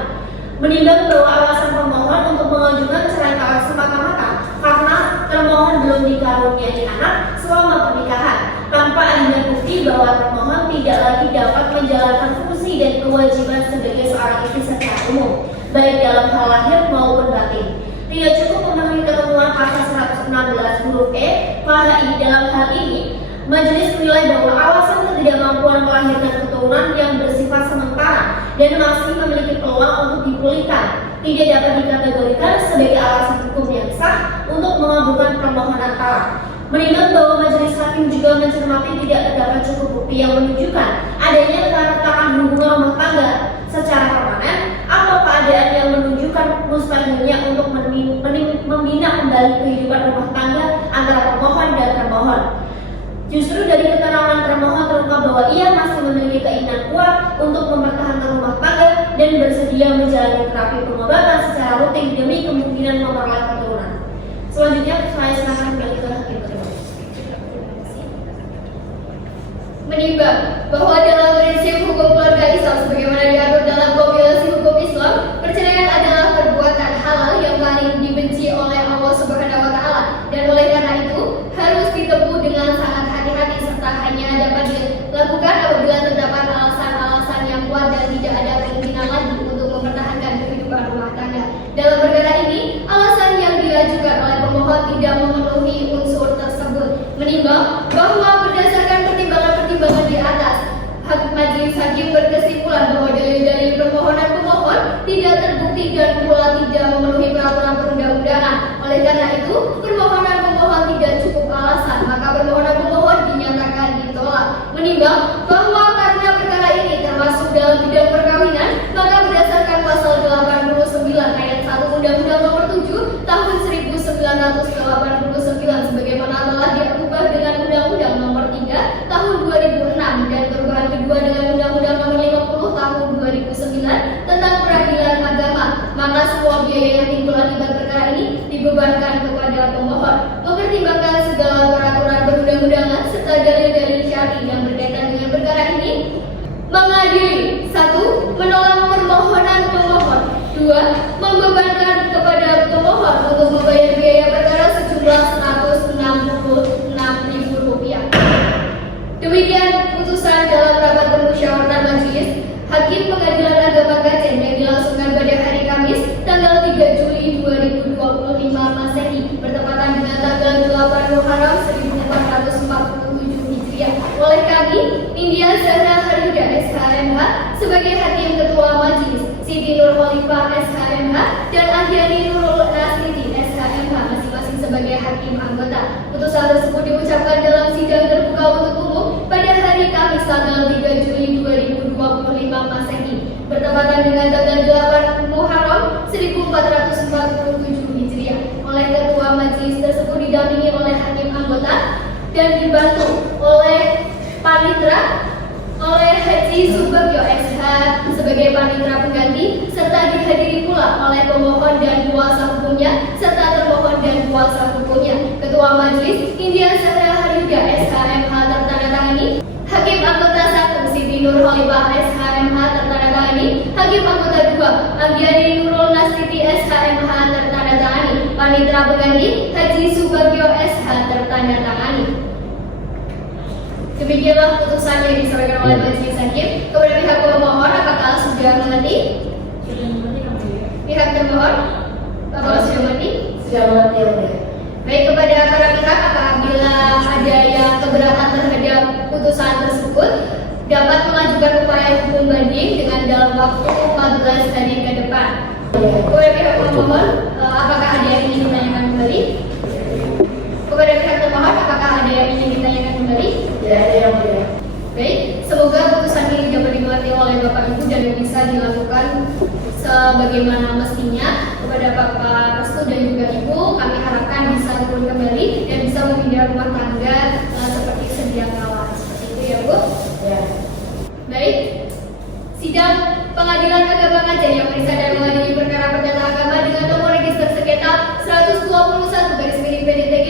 Menimbang bahwa alasan pemohon untuk mengajukan cerai talak semata-mata karena termohon belum dikaruniai anak selama pernikahan, tanpa adanya bukti bahwa termohon tidak lagi dapat menjalankan fungsi dan kewajiban sebagai seorang istri secara umum, baik dalam hal lahir maupun batin. Tidak cukup memenuhi ketentuan pasal 116 huruf E pada dalam hal ini, majelis menilai bahwa alasan ketidakmampuan melahirkan keturunan yang bersifat sementara dan masih memiliki peluang untuk dipulihkan tidak dapat dikategorikan sebagai alasan hukum yang sah untuk mengabulkan permohonan talak. Menimbang bahwa majelis hakim juga mencermati tidak terdapat cukup bukti yang menunjukkan adanya keretakan hubungan rumah tangga secara permanen atau keadaan yang menunjukkan mustahilnya untuk membina kembali kehidupan rumah tangga antara pemohon dan termohon. Justru dari keterangan termohon terungkap bahwa ia masih memiliki keinginan kuat untuk mempertahankan rumah tangga dan bersedia menjalani terapi pengobatan secara rutin demi kemungkinan memperoleh keturunan. Selanjutnya saya silakan kembali ke hakim. Menimbang bahwa dalam prinsip hukum keluarga Islam sebagaimana diatur dalam kompilasi hukum Islam, perceraian adalah perbuatan halal yang paling dibenci oleh Allah Subhanahu wa taala, dan oleh karena itu harus ditempuh dengan sangat hati-hati serta hanya dapat dilakukan apabila terdapat alasan-alasan yang kuat dan tidak ada keinginan lagi untuk mempertahankan kehidupan rumah tangga. Dalam perkara ini, alasan yang diajukan oleh pemohon tidak memenuhi unsur tersebut. Menimbang bahwa berdasarkan pertimbangan di atas, majelis hakim berkesimpulan bahwa dalil-dalil permohonan pemohon tidak terbukti dan pula tidak memenuhi peraturan perundang-undangan. Oleh karena itu, permohonan pemohon tidak cukup alasan, maka permohonan pemohon dinyatakan ditolak. Menimbang bahwa karena perkara ini termasuk dalam bidang perkawinan, maka berdasarkan pasal 89 ayat 1 Undang-Undang Nomor 7 Tahun 1989 sebagaimana telah diubah dengan Undang-Undang Nomor 3 Tahun 2006 dan perubahan kedua dengan Undang-Undang Nomor 50 Tahun 2009 tentang peradilan agama, maka semua biaya yang timbul akibat perkara ini dibebankan kepada pemohon. Mempertimbangkan segala peraturan perundang-undangan serta dalil-dalil syar'i yang berkaitan dengan perkara ini, mengadili 1. Menolak permohonan pemohon. 2. Membebankan kepada pemohon untuk membayar biaya perkara sejumlah Rp166.000. Demikian putusan dalam rapat permusyawaratan majelis Hakim Pengadilan Agama Kajen yang dilangsungkan pada hari Kamis tanggal 3 Juli 2025 Masehi bertepatan dengan tanggal 8 Muharram 1447 Hijriah oleh kami, Nindya Zahra Haryuda SHMH sebagai Hakim Ketua Majelis, Siti Nur Khalifah SHMH dan Ahyani Nurul Nasriti SHMH masing-masing sebagai Hakim Anggota. Putusan tersebut diucapkan dalam sidang terbuka untuk umum pada hari Kamis tanggal 3 Juli 2025 Masehi bertepatan dengan tanggal 8 Muharram 1447 Hijriah oleh Ketua Majelis tersebut didampingi oleh Hakim Anggota dan dibantu oleh Panitra oleh Haji Subagio SH sebagai panitra pengganti serta dihadiri pula oleh pemohon dan kuasa hukumnya serta termohon dan kuasa hukumnya. Ketua Majelis Nindya Zahra Haryuda SHMH tertandatangani, Hakim Anggota 1 Siti Nur Khalifah SHMH tertandatangani, Hakim Anggota 2 Ahyani Nurul Nasriti SHMH tertandatangani, panitra pengganti Haji Subagio SH tertandatangani. Demikianlah putusan yang disampaikan oleh majelis hakim. Kepada pihak pemohon, apakah sudah mengerti? Pihak termohon, apakah sudah mengerti? Sudah mengerti. Baik, kepada para pihak, apabila ada yang keberatan terhadap putusan tersebut, dapat mengajukan upaya hukum banding dengan dalam waktu 14 hari ke depan. Kepada pihak pemohon, apakah ada yang ingin ditanyakan kembali? Kepada pihak termohon, apakah ada yang ingin ditanyakan kembali? Tidak ada yang boleh. Baik, semoga putusan ini dapat dimengerti oleh Bapak Ibu dan bisa dilakukan sebagaimana mestinya. Kepada Bapak Restu dan juga Ibu, kami harapkan bisa turun kembali dan bisa memindah rumah tangga seperti sedia kala. Seperti itu ya Bu? Ya. Baik, sidang Pengadilan Agama Kajen yang memeriksa dan mengadili perkara perdata agama dengan nomor register sengketa 121 garis miring PDTG